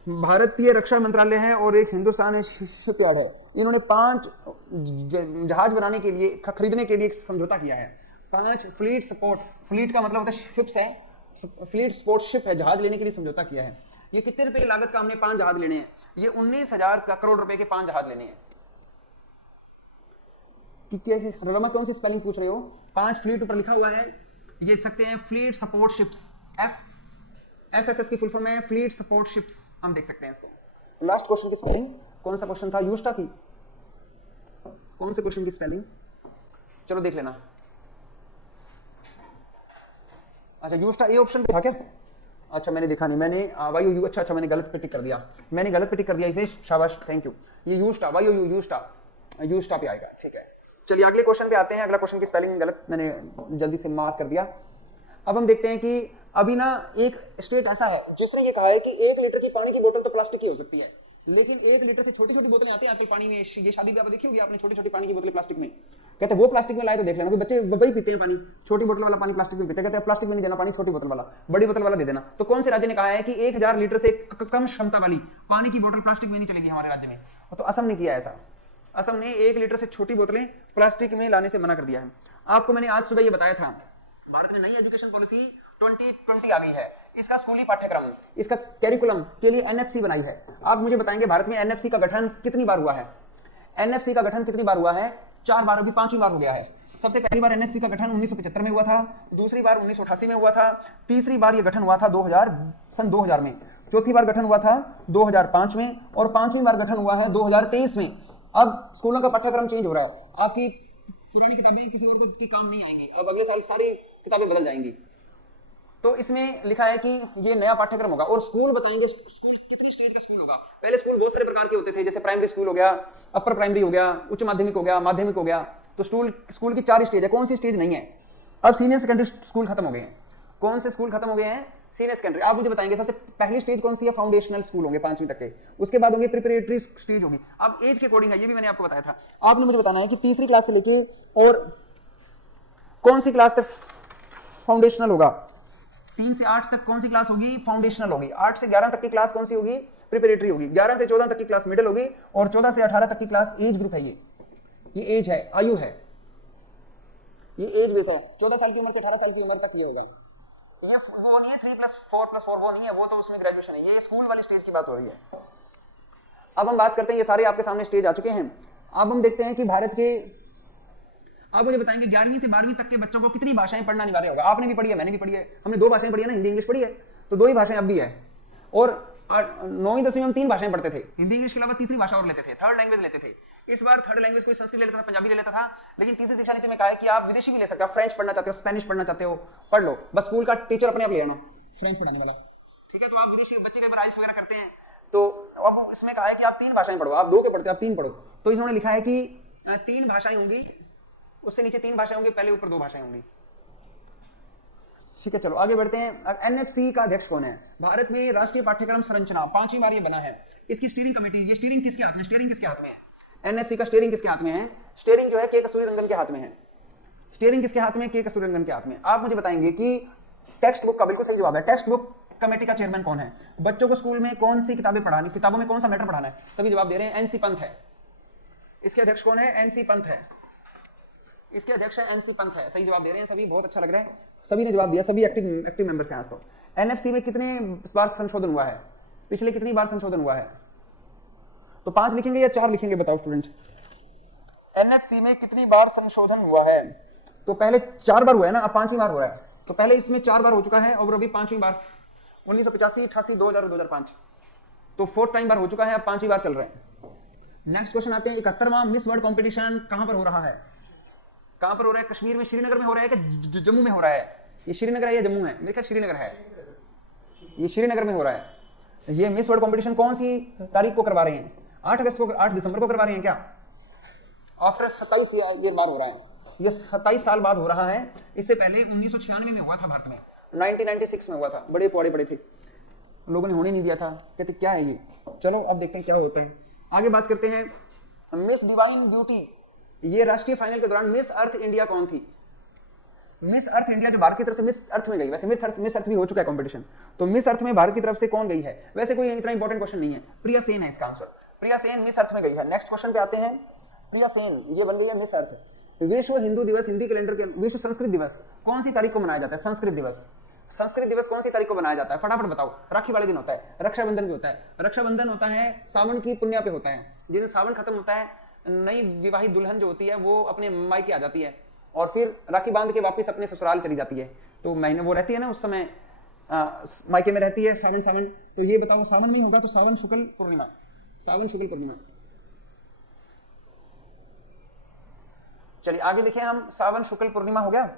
भारतीय रक्षा मंत्रालय है और एक हिंदुस्तान शिपयार्ड है। इन्होंने 5 जहाज बनाने के लिए, खरीदने के लिए एक समझौता किया है। 5 फ्लीट सपोर्ट, फ्लीट का मतलब होता है शिप्स है, फ्लीट सपोर्ट शिप है, जहाज लेने के लिए समझौता किया है। ये कितने रुपए की लागत का? हमने 5 जहाज लेने हैं, ये 19,000 करोड़ रुपए के 5 जहाज लेने हैं। रमा कौन सी स्पेलिंग पूछ रहे हो? 5 फ्लीट ऊपर लिखा हुआ है, ये देख सकते हैं फ्लीट सपोर्ट शिप्स, एफएसएस की फुल फॉर्म है फ्लीट सपोर्ट शिप्स, हम देख सकते हैं इसको। लास्ट क्वेश्चन की स्पेलिंग कौन सा क्वेश्चन था? यूस्टा की कौन से क्वेश्चन की स्पेलिंग? चलो देख लेना। अच्छा यूस्टा ए ऑप्शन पे था क्या? अच्छा मैंने देखा नहीं, मैंने वायु अच्छा मैंने गलत पे टिक कर दिया, इसे शाबाश, थैंक यू। ये यूस्टा वायु यूस्टा पे आएगा, ठीक है। चलिए अगले क्वेश्चन पे आते हैं। अगला क्वेश्चन की स्पेलिंग गलत मैंने जल्दी से मार्क कर दिया। अब हम देखते हैं कि अभी ना एक स्टेट ऐसा है जिसने ये कहा है कि 1 लीटर की पानी की बोतल तो प्लास्टिक की हो सकती है, लेकिन 1 लीटर से छोटी बोतलें आती हैं आजकल पानी में, ये शादी ब्याह देखी होगी आपने, छोटी पानी की बोतलें प्लास्टिक में। कहते हैं वो प्लास्टिक में लाए तो देख लेना, बच्चे वही पीते हैं पानी, छोटी बोतल वाला पानी प्लास्टिक में पीते हैं। कहते हैं प्लास्टिक में नहीं देना पानी, छोटी बोतल वाला, बड़ी बोतल वाला दे देना। तो कौन से राज्य ने कहा है कि 1000 लीटर से कम क्षमता वाली पानी की बोतल प्लास्टिक में नहीं चलेगी हमारे राज्य में? तो असम ने किया ऐसा, असम ने 1 लीटर से छोटी बोतलें प्लास्टिक में लाने से मना कर दिया है। आपको मैंने आज सुबह ये बताया था, भारत में नई एजुकेशन पॉलिसी 2020 आ गई है, इसका स्कूली पाठ्यक्रम, इसका कैरिकुलम के लिए एनएफसी बनाई है। आप मुझे बताएंगे भारत में एनएफसी का गठन कितनी बार हुआ है? एनएफसी का गठन कितनी बार हुआ है? 4 बार, अभी 5वीं बार हो गया है। सबसे पहली बार एनएफसी का गठन 1975 में हुआ था, दूसरी बार 1988 में हुआ था, तीसरी बार यह गठन हुआ था सन 2000 में, चौथी बार गठन हुआ था 2005 में और 5वीं बार गठन हुआ है 2023 में। अब स्कूलों का पाठ्यक्रम चेंज हो रहा है, आपकी पुरानी किताबें किसी और को की काम नहीं आएंगी, अब अगले साल सारी किताबें बदल जाएंगी। तो इसमें लिखा है कि ये नया पाठ्यक्रम होगा और स्कूल बताएंगे स्कूल कितनी स्टेज का स्कूल होगा। पहले स्कूल बहुत सारे प्रकार के होते थे, जैसे प्राइमरी स्कूल हो गया, अपर प्राइमरी हो गया, उच्च माध्यमिक हो गया, माध्यमिक हो गया। तो स्कूल की 4 स्टेज है, कौन सी स्टेज नहीं है? अब सीनियर सेकेंडरी स्कूल खत्म हो गए हैं। कौन से स्कूल खत्म हो गए हैं? Senior secondary. आप मुझे बताएंगे सबसे पहली स्टेज कौन सी है? फाउंडेशनल स्कूल होंगे 5वीं तक के, उसके बाद होंगे प्रिपरेटरी स्टेज होगी। अब एज के अकॉर्डिंग है, ये भी मैंने आपको बताया था। आपने मुझे बताना है कि तीसरी क्लास से लेके और कौन सी क्लास तक फाउंडेशनल होगा? 3 से 8 तक कौन सी क्लास होगी? फाउंडेशनल होगी। 8 से 11 तक की क्लास कौन सी होगी? प्रिपरेटरी होगी। 11 से 14 तक की क्लास मिडिल होगी और 14 से 18 तक की क्लास एज ग्रुप है। ये एज है, आयु है, ये एज बेस है। 14 साल की उम्र से 18 साल की उम्र तक ये होगा। ये वो नहीं है 3+4+4, वो नहीं है, वो तो उसमें ग्रेजुएशन है। ये स्कूल वाली स्टेज की बात हो रही है। अब हम बात करते हैं, ये सारे आपके सामने स्टेज आ चुके हैं। अब हम देखते हैं कि भारत के, आप मुझे बताएंगे 11वीं से 12वीं तक के बच्चों को कितनी भाषाएं पढ़ना अनिवार्य होगा? आपने भी पढ़ी है, मैंने भी पढ़ी है, हमने 2 भाषाएं पढ़ी है ना, हिंदी इंग्लिश पढ़ी है, तो 2 ही भाषाएं अब भी है। और 9वीं 10वीं में हम 3 भाषाएं पढ़ते थे, हिंदी इंग्लिश के अलावा तीसरी भाषा और लेते थे, थर्ड लैंग्वेज लेते थे। इस बार थर्ड लैंग्वेज कोई संस्कृत ले लेता था, पंजाबी ले लेता था, लेकिन तीसरी शिक्षा नीति में कहा है कि आप विदेशी भी ले सकते हो, फ्रेंच पढ़ना चाहते हो, स्पेनिश पढ़ना चाहते हो, पढ़ लो, बस स्कूल का टीचर अपने आप ले आना फ्रेंच पढ़ाने वाला, ठीक है। तो आप विदेशी बच्चे कई बार आइल्स वगैरह करते हैं, तो अब इसमें कहा है कि आप 3 भाषाएं पढ़ो, आप 2 के पढ़ते हो, आप 3 पढ़ो। तो इन्होंने लिखा है कि तीन भाषाएं होंगी, उससे नीचे तीन भाषाएं होंगी, पहले ऊपर दो भाषाएं होंगी। ठीक है, चलो आगे बढ़ते हैं। एनएफसी का अध्यक्ष कौन है? भारत में राष्ट्रीय पाठ्यक्रम संरचना 5वीं बार ये बना है। इसकी स्टीयरिंग कमेटी, ये स्टीयरिंग किसके हाथ में? स्टीयरिंग किसके हाथ में है? एनएफसी का स्टीयरिंग किसके हाथ में है? स्टीयरिंग जो है के कस्तूरीरंगन के हाथ में है। स्टीयरिंग किसके हाथ में? के कस्तूरीरंगन के हाथ में। आप मुझे बताएंगे कि टेक्स्ट बुक का बिल्कुल सही जवाब है। टेक्स्ट बुक कमेटी का चेयरमैन कौन है? बच्चों को स्कूल में कौन सी किताबें पढ़ानी, किताबों में कौन सा मैटर पढ़ाना है? सभी जवाब दे रहे हैं, एनसी पंत है। इसके अध्यक्ष कौन है? एनसी पंत है। इसके अध्यक्ष है एनसी पंत है। सही जवाब दे रहे हैं सभी, बहुत अच्छा लग रहा है, सभी ने जवाब दिया, सभी एक्टिव मेंबर्स हैं आज तो। एनएफसी में कितने बार संशोधन हुआ है? पिछले कितनी बार संशोधन हुआ है? तो 5 लिखेंगे या 4 लिखेंगे, बताओ स्टूडेंट। एनएफसी में कितनी बार संशोधन हुआ है? तो पहले 4 बार हुआ है ना, अब 5वीं बार हो रहा है। तो पहले इसमें 4 बार हो चुका है और अभी 5वीं बार 1985, 88, 2000 और 2005, तो 4th टाइम बार हो चुका है, अब 5वीं बार चल रहे हैं। नेक्स्ट क्वेश्चन आते हैं। 71वां मिस वर्ल्ड कॉम्पिटिशन कहां पर हो रहा है? कहां पर हो रहा है? कश्मीर में, श्रीनगर में हो रहा है कि जम्मू में हो रहा है? ये श्रीनगर है या जम्मू है? मेरे ख्याल श्रीनगर है, ये श्रीनगर में हो रहा है। ये मिस वर्ल्ड कॉम्पिटिशन कौन सी तारीख को करवा रहे हैं? 8 अगस्त को, 8 दिसंबर को करवा रहे हैं क्या? आफ्टर 27 ईयर बार हो रहा है, ये 27 साल बाद हो रहा है। इससे पहले 1996 में हुआ था भारत में, 1996 में हुआ था। बड़े बड़े थे, लोगों ने होने नहीं दिया था, कहते क्या है ये। चलो अब देखते हैं क्या होता है। आगे बात करते हैं। मिस डिवाइन ब्यूटी, ये राष्ट्रीय फाइनल के दौरान मिस अर्थ इंडिया कौन थी? मिस अर्थ इंडिया जो भारत की तरफ से मिस अर्थ में गई, वैसे मिस अर्थ भी हो चुका है कंपटीशन, तो मिस अर्थ में भारत की तरफ से कौन गई है? वैसे कोई इतना इंपॉर्टेंट क्वेश्चन नहीं है, प्रिया सेन है इसका आंसर। प्रिया सेन मिस अर्थ में गई है। नेक्स्ट क्वेश्चन पे आते हैं। प्रिया सेन ये बन गई है मिस अर्थ। विश्व हिंदू दिवस, हिंदी कैलेंडर के विश्व संस्कृत दिवस कौन सी तारीख को मनाया जाता है? संस्कृत दिवस, संस्कृत दिवस कौन सी तारीख को मनाया जाता है? फटाफट बताओ। राखी वाले दिन होता है, रक्षाबंधन भी होता है। रक्षाबंधन होता है सावन की पुण्य पे होता है, जिस सावन खत्म होता है नई विवाहित दुल्हन जो होती है वो अपने मायके आ जाती है और फिर राखी बांध के वापस अपने ससुराल चली जाती है। तो महीने वो रहती है ना, उस समय मायके में रहती है, सावन। तो ये बताओ सावन में होगा तो सावन शुक्ल पूर्णिमा, सावन शुक्ल पूर्णिमा। चलिए आगे लिखे हम, सावन शुक्ल पूर्णिमा हो गया,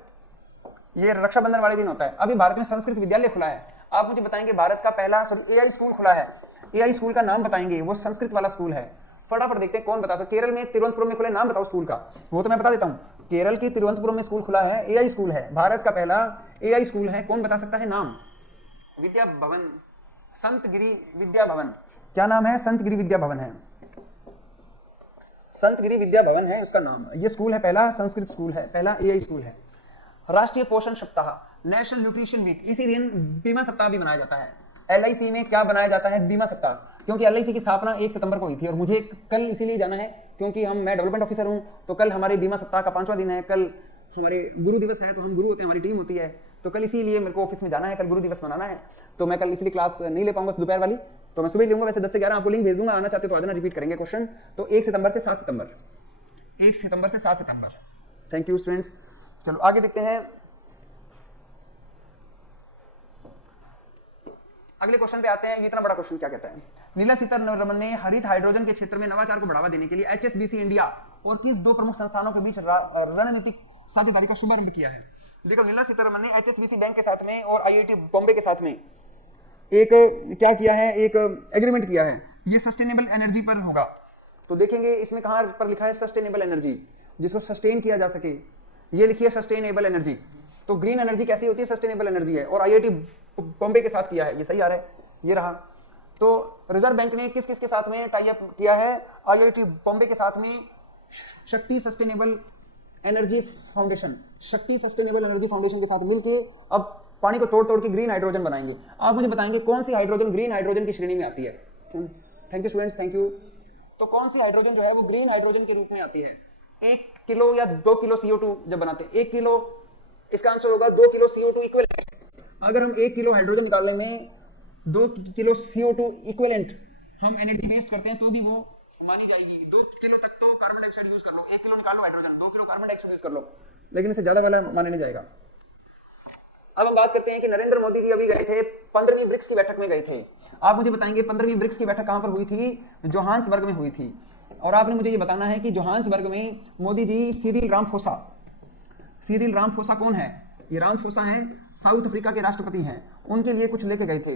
ये रक्षाबंधन वाले दिन होता है। अभी भारत में संस्कृत विद्यालय खुला है। आप मुझे बताएंगे भारत का पहला एआई स्कूल खुला है। एआई स्कूल का नाम बताएंगे, वो संस्कृत वाला स्कूल है। फटाफट देखते हैं कौन बता सकते। केरल में तिरुवनंतपुरम में खुले, नाम बताओ स्कूल का। वो तो मैं बता देता हूँ, केरल की तिरुवनंतपुरम में स्कूल खुला है, एआई स्कूल है, भारत का पहला एआई स्कूल है। कौन बता सकता है नाम? विद्या भवन, संत गिरी विद्या भवन। क्या नाम है? संत गिरी विद्या भवन है, संत गिरी विद्या भवन है उसका नाम। ये स्कूल है, पहला संस्कृत स्कूल है, पहला एआई स्कूल है। राष्ट्रीय पोषण सप्ताह, नेशनल न्यूट्रिशन वीक, इसी दिन बीमा सप्ताह भी मनाया जाता है। एलआईसी में क्या बनाया जाता है? बीमा सप्ताह, क्योंकि एलआईसी की स्थापना 1 सितंबर को हुई थी और मुझे कल इसीलिए जाना है क्योंकि मैं डेवलपमेंट ऑफिसर हूं, तो कल हमारे बीमा सप्ताह का 5वां दिन है। कल हमारे गुरु दिवस है, तो हम गुरु होते हैं, हमारी टीम होती है, तो कल इसीलिए मेरे को ऑफिस में जाना है, कल गुरु दिवस मनाना है। तो मैं कल इसलिए क्लास नहीं ले पाऊंगा दोपहर वाली, तो मैं सुबह लूंगा। वैसे 10 से 11 आपको लिंक भेज दूंगा, आना चाहते हो तो आ जाना, रिपीट करेंगे क्वेश्चन। तो 1 सितंबर से 7 सितंबर, 1 सितंबर से 7 सितंबर। Thank you students. चलो आगे देखते हैं। अगले क्वेश्चन पे आते हैं। इतना बड़ा क्वेश्चन क्या कहता है? नीला सीतारमण ने हरित हाइड्रोजन के क्षेत्र में नवाचार को बढ़ावा देने के लिए एचएसबीसी इंडिया और किस 2 प्रमुख संस्थानों के बीच रणनीतिक साझेदारी का शुभारंभ किया है? देखो, नीला सीतारमण ने एचएसबीसी बैंक के साथ में और आईआईटी बॉम्बे के साथ में एक क्या किया है, एक एग्रीमेंट किया है। ये सस्टेनेबल एनर्जी पर होगा। तो देखेंगे इसमें कहां पर लिखा है सस्टेनेबल एनर्जी, जिसको सस्टेन किया जा सके, ये लिखिए सस्टेनेबल एनर्जी। तो ग्रीन एनर्जी कैसी होती है? सस्टेनेबल एनर्जी है। और आईआईटी बॉम्बे के साथ किया है, ये सही आ रहा है, ये रहा। तो रिजर्व बैंक ने किस किस के साथ में टाई अप किया है? आईआईटी बॉम्बे के साथ में शक्ति सस्टेनेबल एनर्जी फाउंडेशन, शक्ति सस्टेनेबल एनर्जी फाउंडेशन के साथ मिलकर अब पानी को तोड़ तोड़ के ग्रीन हाइड्रोजन बनाएंगे। आप मुझे बताएंगे कौन सी हाइड्रोजन ग्रीन हाइड्रोजन की श्रेणी में आती है? Thank you students, thank you. तो कौन सी हाइड्रोजन जो है वो ग्रीन हाइड्रोजन के रूप में आती है? 1 किलो या 2 किलो CO2 जब बनाते हैं, 1 किलो, इसका आंसर होगा 2 किलो CO2 इक्विवेलेंट। अगर हम 1 किलो हाइड्रोजन निकालने में 2 किलो CO2 इक्विवेलेंट हम एनर्जी वेस्ट करते हैं तो भी वो मानी जाएगी। 2 किलो तक तो कार्बन डाइऑक्साइड यूज कर लो, 1 किलो निकाल लो hydrogen, 2 kilo carbon dioxide use कर लो, लेकिन इससे ज्यादा वाला माना नहीं जाएगा। अब हम बात करते हैं कि नरेंद्र मोदी जी अभी गए थे 15वीं ब्रिक्स की बैठक में गए थे। आप मुझे बताएंगे 15वीं ब्रिक्स की बैठक कहां पर हुई थी? जोहान्सबर्ग में हुई थी। और आपने मुझे ये बताना है कि जोहान्सबर्ग में Modi ji Cyril Ramaphosa, Cyril Ramaphosa कौन है? ये रामाफोसा है, साउथ अफ्रीका के राष्ट्रपति हैं, उनके लिए कुछ लेके गए थे।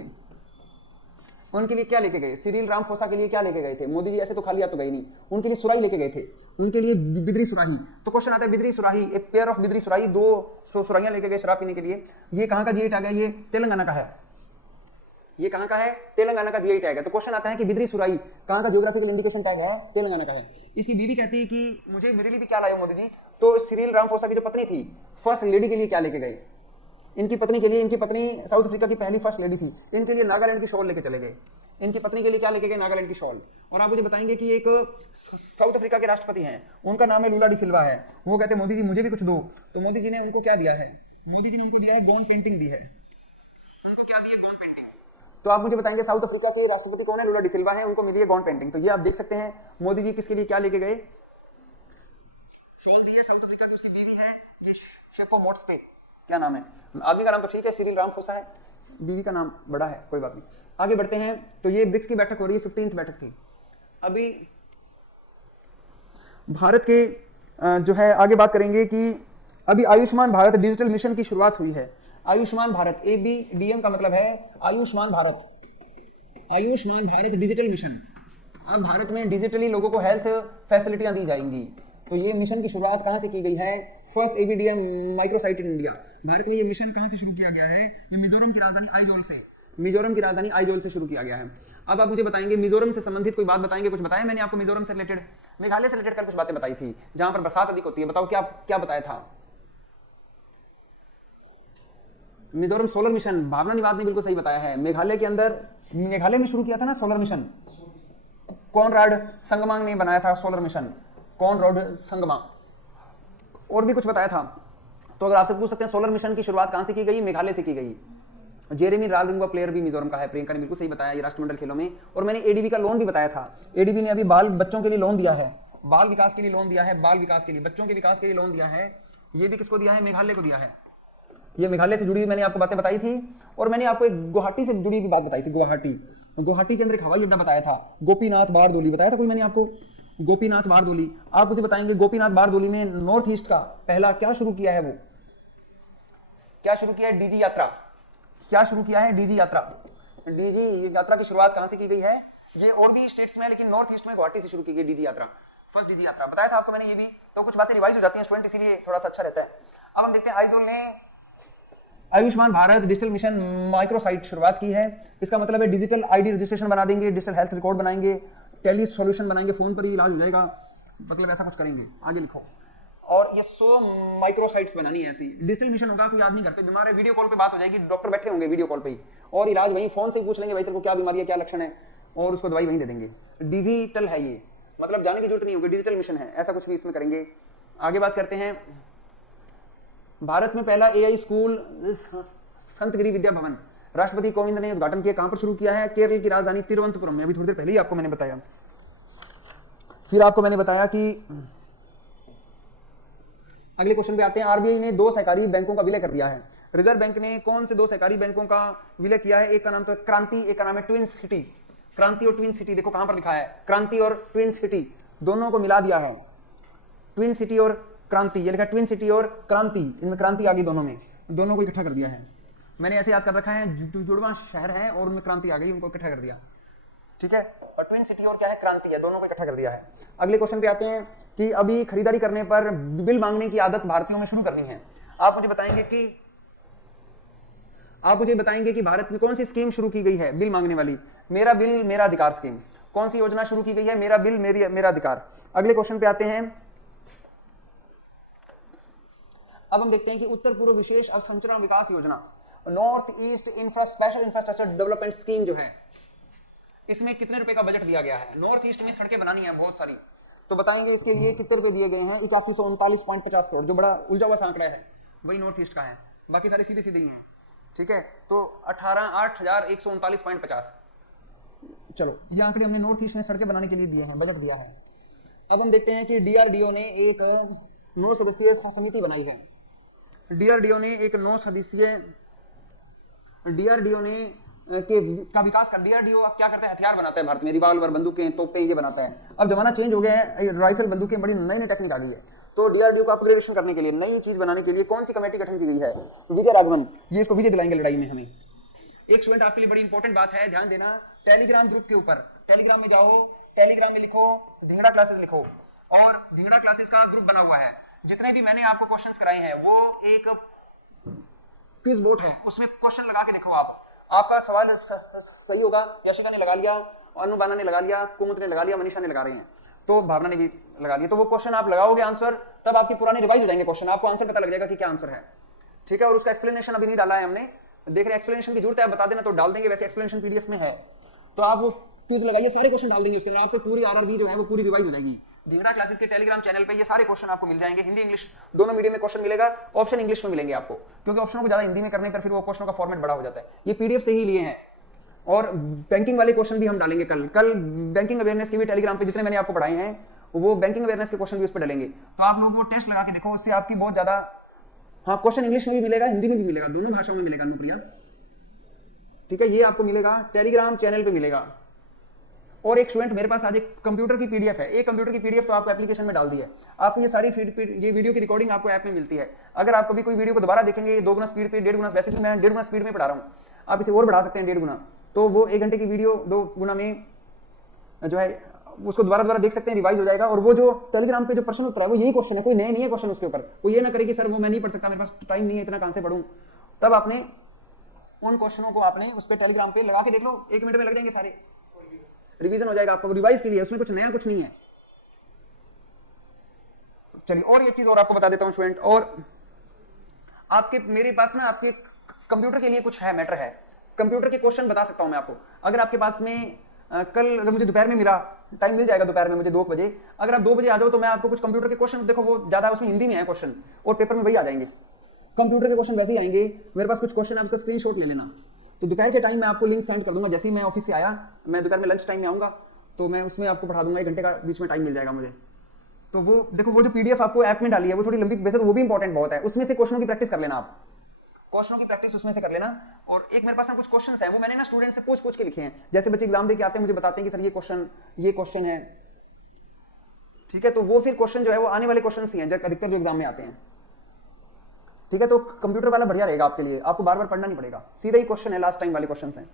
उनके लिए क्या लेके गए? सिरिल रामफोसा के लिए क्या लेके गए थे मोदी जी? ऐसे तो खाली हाथ तो गए नहीं, उनके लिए सुराही लेके गए थे, उनके लिए बिदरी सुराही। तो क्वेश्चन आता है बिदरी सुराही, एक पेयर ऑफ बिदरी सुराही, 2 सुराहियां लेके गए शराब पीने के लिए। ये कहां का G8 टैग है? ये तेलंगाना का है। ये कहां का है? तेलंगाना का G8 टैग है। तो क्वेश्चन आता है कि बिदरी सुराही कहां का ज्योग्राफिकल इंडिकेशन टैग है? तेलंगाना का है। इसकी बीवी कहती है कि मुझे मेरे लिए भी क्या लाए हो मोदी जी? तो सिरिल रामफोसा की जो पत्नी थी, फर्स्ट लेडी के लिए क्या लेके गए? इनकी पत्नी के लिए, इनकी पत्नी साउथ अफ्रीका की पहली फर्स्ट लेडी थी, इनके लिए नागालैंड की शॉल लेके चले गए। इनकी पत्नी के लिए क्या लेके गए? नागालैंड की शॉल। और आप मुझे बताएंगे कि एक साउथ अफ्रीका के राष्ट्रपति हैं, उनका नाम है लूला डी सिल्वा है। वो कहते हैं मोदी जी मुझे भी कुछ दो। तो मोदी जी ने उनको क्या दिया है? मोदी जी ने उनको दिया है गॉन पेंटिंग दी है। उनको क्या दी है? Gone painting. तो आप मुझे बताएंगे साउथ अफ्रीका के राष्ट्रपति कौन है? लूला डी सिल्वा है, उनको मिली है गॉन पेंटिंग। तो ये आप देख सकते हैं मोदी जी किसके लिए क्या लेके गए? शॉल दी है साउथ अफ्रीका की, उसकी बीवी है ये शेपो मोट्सपे, क्या नाम है? आदमी का नाम तो ठीक है सिरिल रामफोसा है, बीवी का नाम बड़ा है, कोई बात नहीं। आगे बढ़ते हैं। तो ये ब्रिक्स की बैठक हो रही है, 15th बैठक थी। अभी भारत के जो है आगे बात करेंगे कि अभी आयुष्मान भारत डिजिटल मिशन की शुरुआत हुई है। आयुष्मान भारत, ABDM का मतलब है आयुष्मान भारत, आयुष्मान भारत डिजिटल मिशन। अब भारत में डिजिटली लोगों को हेल्थ फैसिलिटियां दी जाएंगी। तो ये मिशन की शुरुआत कहां से की गई है? First ABDM microsite in India. Bharat में ये मिशन कहां से शुरू किया गया है? ये मिजोरम की राजधानी आइजोल से, मिजोरम की राजधानी आइजोल से शुरू किया गया है। अब आप मुझे बताएंगे मिजोरम से संबंधित कोई बात बताएंगे? कुछ बताया मैंने आपको मिजोरम से रिलेटेड? मेघालय से रिलेटेड कल कुछ बातें बताई थी, जहां पर बरसात अधिक होती है। बताओ क्या क्या बताया था? मिजोरम सोलर मिशन, भावना निवाद ने बिल्कुल सही बताया है। मेघालय के अंदर, मेघालय में शुरू किया था ना सोलर मिशन, कॉनराड संगमा ने बनाया था सोलर मिशन, कॉनराड संगमा। और भी कुछ बताया था। तो अगर आपसे पूछ सकते हैं सोलर मिशन की शुरुआत कहां से की गई? मेघालय से की गई। जेरेमी रालरिंगवा प्लेयर भी मिजोरम का है, प्रियंका ने बिल्कुल सही बताया, ये राष्ट्रमंडल खेलों में। और मैंने ADB का लोन भी बताया था। ADB ने अभी बाल बच्चों के लिए लोन दिया है, बाल विकास के लिए लोन दिया है, बाल विकास के लिए, बच्चों के विकास के लिए लोन दिया है। ये भी किसको दिया है? मेघालय को दिया है। ये मेघालय से जुड़ी मैंने आपको बातें बताई थी। और मैंने आपको एक गुवाहाटी से जुड़ी भी बात बताई थी। गुवाहाटी के अंदर एक हवाई अड्डा बताया था, गोपीनाथ बारदोली बताया था कोई मैंने आपको, गोपीनाथ बारदोली। आप मुझे बताएंगे गोपीनाथ बारदोली में नॉर्थ ईस्ट का पहला क्या शुरू किया है? वो क्या शुरू किया है? DG यात्रा। क्या शुरू किया है? DG यात्रा। DG यात्रा की शुरुआत कहां से की गई है? ये और भी स्टेट्स में, लेकिन नॉर्थ ईस्ट में गुवाहाटी से शुरू की गई DG यात्रा, फर्स्ट DG यात्रा। बताया था आपको मैंने ये भी। तो कुछ बातें रिवाइज हो जाती हैं स्टूडेंट, इसीलिए थोड़ा सा अच्छा रहता है। अब हम देखते हैं आइजोल ने Ayushman Bharat digital mission microsite शुरुआत की है। इसका मतलब है डिजिटल ID रजिस्ट्रेशन बना देंगे, डिजिटल हेल्थ रिकॉर्ड बनाएंगे, टेली सॉल्यूशन बनाएंगे, फोन पर ही इलाज हो जाएगा, मतलब ऐसा कुछ करेंगे। आगे लिखो। और ये 100 माइक्रोसाइट्स बनानी है ऐसी। डिजिटल मिशन होगा, कोई आदमी घर पे बीमार है, वीडियो कॉल पे बात हो जाएगी, डॉक्टर बैठे होंगे वीडियो कॉल पे ही, और इलाज वहीं फोन से ही पूछ लेंगे भाई तेरे को क्या बीमारी है, क्या लक्षण है, और उसको दवाई वहीं दे देंगे। डिजिटल है ये, मतलब जाने की जरूरत नहीं होगी, डिजिटल मिशन है, ऐसा कुछ भी इसमें करेंगे। आगे बात करते हैं। भारत में पहला AI स्कूल संतगिरी विद्या भवन राष्ट्रपति कोविंद ने उद्घाटन किया। कहां पर शुरू किया है? केरल की राजधानी तिरुवनंतपुरम में। अभी थोड़ी देर पहले ही आपको मैंने बताया। फिर आपको मैंने बताया कि अगले क्वेश्चन पे आते हैं। RBI ने 2 सहकारी बैंकों का विलय कर दिया है। रिजर्व बैंक ने कौन से 2 सहकारी बैंकों का विलय किया है? एक का नाम तो क्रांति, एक का नाम है ट्विन सिटी। क्रांति और ट्विन सिटी, देखो कहां पर लिखा है, क्रांति और ट्विन सिटी, दोनों को मिला दिया है। ट्विन सिटी और क्रांति, ये लिखा ट्विन सिटी और क्रांति, इनमें क्रांति आ गई दोनों में, दोनों को इकट्ठा कर दिया है। मैंने ऐसे याद कर रखा है, जुड़वा शहर है और उनमें क्रांति आ गई, उनको इकट्ठा कर दिया, ठीक है। और ट्विन सिटी और क्या है? क्रांति है, दोनों को इकट्ठा कर दिया है। अगले क्वेश्चन पे आते हैं कि अभी खरीदारी करने पर बिल मांगने की आदत भारतीयों में शुरू करनी है। आप मुझे बताएंगे कि भारत में कौन सी स्कीम शुरू की गई है बिल मांगने वाली? मेरा बिल मेरा अधिकार स्कीम। कौन सी योजना शुरू की गई है? मेरा बिल मेरा अधिकार। अगले क्वेश्चन पे आते हैं। अब हम देखते हैं कि उत्तर पूर्व विशेष अवसंरचना विकास योजना, north east special infrastructure development scheme जो है, इसमें कितने रुपए का बजट दिया गया है? नॉर्थ ईस्ट में सड़कें बनानी है बहुत सारी, तो बताएंगे इसके लिए कितने रुपए दिए गए हैं? 8139.50 करोड़, जो बड़ा उलझा हुआ आंकड़ा है वही नॉर्थ ईस्ट का है, बाकी सारे सीधे सीधे ही हैं, ठीक है। तो 8,139.50। चलो ये आंकड़े हमने नॉर्थ ईस्ट में सड़कें बनाने के लिए दिए हैं, बजट दिया है। अब हम देखते हैं कि DRDO ने एक 9 सदस्यीय समिति बनाई है। DRDO ने एक 9 सदस्यीय DRDO ने का विकास कर। DRDO क्या करता है? हथियार बनाता है भारत में, रिवाल्वर, बंदूकें, तोपें ये बनाता है। अब जमाना चेंज हो गया है, राइफल बंदूकें बड़ी नई टेक्निक आ गई है। तो DRDO का अपग्रेडेशन करने के लिए, नई चीज बनाने के लिए कौन सी कमेटी गठन की गई है? विजय राघवन, ये इसको विजय दिलाएंगे लड़ाई में हमें। एक स्टूडेंट आपके लिए बड़ी इंपॉर्टेंट बात है, ध्यान देना, टेलीग्राम ग्रुप के ऊपर, टेलीग्राम में जाओ, टेलीग्राम में लिखो धिंगड़ा क्लासेस लिखो, और धिंगड़ा क्लासेस का ग्रुप बना हुआ है। जितने भी मैंने आपको क्वेश्चंस कराए हैं वो एक क्विज बोर्ड है, उसमें क्वेश्चन लगा के देखो आपका सवाल सही होगा। यशिका ने लगा लिया, अनुबाना ने लगा लिया, कुमुद ने लगा लिया, मनीषा ने लगा रही हैं, तो भावना ने भी लगा लिया। तो वो क्वेश्चन आप लगाओगे आंसर, तब आपकी पुराने रिवाइज हो जाएंगे क्वेश्चन, आपको आंसर पता लग जाएगा कि क्या आंसर है। ठीक है, और उसका एक्सप्लेनेशन अभी नहीं डाला है हमने, देख रहे एक्सप्लेनेशन की जरूरत है, बता देना तो डाल देंगे, वैसे एक्सप्लेनेशन पीडीएफ में है। तो आप वो क्विज लगाइए, सारे क्वेश्चन डाल देंगे उसके अंदर, आपको पूरी आरआरबी जो है वो पूरी रिवाइज हो जाएगी। धिंगड़ा क्लासेस के टेलीग्राम चैनल पे ये सारे क्वेश्चन आपको मिल जाएंगे, हिंदी इंग्लिश दोनों मीडियम में क्वेश्चन मिलेगा, ऑप्शन इंग्लिश में मिलेंगे आपको, क्योंकि ऑप्शनों को ज्यादा हिंदी में करने पर फिर वो क्वेश्चन का फॉर्मेट बड़ा हो जाता है। ये पीडीएफ से ही लिए हैं, और बैंकिंग वाले क्वेश्चन भी हम डालेंगे कल बैंकिंग अवेयरनेस के भी टेलीग्राम पे जितने मैंने आपको पढ़ाए हैं वो बैंकिंग अवेयरनेस के क्वेश्चन भी उस पर डालेंगे। तो आप लोग वो टेस्ट लगा के देखो, उससे आपकी बहुत ज्यादा, हाँ क्वेश्चन इंग्लिश में भी मिलेगा, हिंदी में भी मिलेगा, दोनों भाषाओं में मिलेगा अनुप्रिया। ठीक है, ये आपको मिलेगा टेलीग्राम चैनल पे मिलेगा। और एक स्टूडेंट मेरे पास आज एक कंप्यूटर की पीडीएफ है, एक कंप्यूटर की पीडीएफ तो आपको एप्लीकेशन में डाल दी है, आपको ये सारी ये वीडियो की रिकॉर्डिंग आपको ऐप में मिलती है। अगर आप कभी कोई वीडियो को दोबारा देखेंगे 2 गुना स्पीड पे, 1.5 गुना, वैसे भी मैं 1.5 गुना स्पीड में पढ़ा रहा हूँ, आप इसे और बढ़ा सकते हैं 1.5 गुना, तो वो 1 घंटे की वीडियो 2 गुना में जो है उसको दोबारा देख सकते हैं, रिवाइज हो जाएगा। और वो जो टेलीग्राम पे जो प्रश्न उत्तर है वो यही क्वेश्चन है, कोई नए नहीं है क्वेश्चन उसके ऊपर। वो ये ना करे कि सर वो मैं नहीं पढ़ सकता, मेरे पास टाइम नहीं है, इतना कहां से पढ़ूं। तब आपने उन क्वेश्चनों को आपने उस पर टेलीग्राम पे लगा के देख लो, 1 मिनट में लग जाएंगे सारे, रिवीजन हो जाएगा आपको, रिवाइज के लिए, उसमें कुछ नया कुछ नहीं है। चलिए और एक चीज और आपको बता देता हूं स्टूडेंट, और आपके मेरे पास ना आपके कंप्यूटर के लिए कुछ है, मैटर है, कंप्यूटर के क्वेश्चन बता सकता हूं मैं आपको। अगर आपके पास में कल अगर मुझे दोपहर में मिला, टाइम मिल जाएगा दोपहर में मुझे 2 बजे, अगर आप 2 बजे आ जाओ तो मैं आपको कुछ कंप्यूटर के क्वेश्चन, देखो वो ज्यादा उसमें हिंदी में है क्वेश्चन, और पेपर में वही आ जाएंगे, कंप्यूटर के क्वेश्चन वैसे ही आएंगे। मेरे पास कुछ क्वेश्चन है, उसका स्क्रीनशॉट ले लेना, तो दोपहर के टाइम में आपको लिंक सेंड कर दूंगा। जैसे ही मैं ऑफिस से आया, मैं दोपहर में लंच टाइम में आऊंगा, तो मैं उसमें आपको पढ़ा दूंगा, 1 घंटे का बीच में टाइम मिल जाएगा मुझे। तो वो देखो, वो जो पीडीएफ आपको ऐप में डाली है वो थोड़ी लंबी, वैसे तो वो भी इंपॉर्टेंट बहुत है, उसमें से क्वेश्चनों की प्रैक्टिस कर लेना, आप क्वेश्चनों की प्रैक्टिस उसमें से कर लेना। और एक मेरे पास ना कुछ क्वेश्चंस हैं, वो मैंने ना स्टूडेंट से पूछ के लिखे हैं, जैसे बच्चे एग्जाम दे के आते हैं मुझे बताते हैं कि सर ये क्वेश्चन है। ठीक है, तो वो फिर क्वेश्चन जो है वो आने वाले क्वेश्चन ही हैं अधिकतर जो एग्जाम में आते हैं। ठीक है, तो कंप्यूटर वाला बढ़िया रहेगा आपके लिए, आपको बार बार पढ़ना नहीं पड़ेगा, सीधा ही क्वेश्चन है, लास्ट टाइम वाले क्वेश्चन हैं।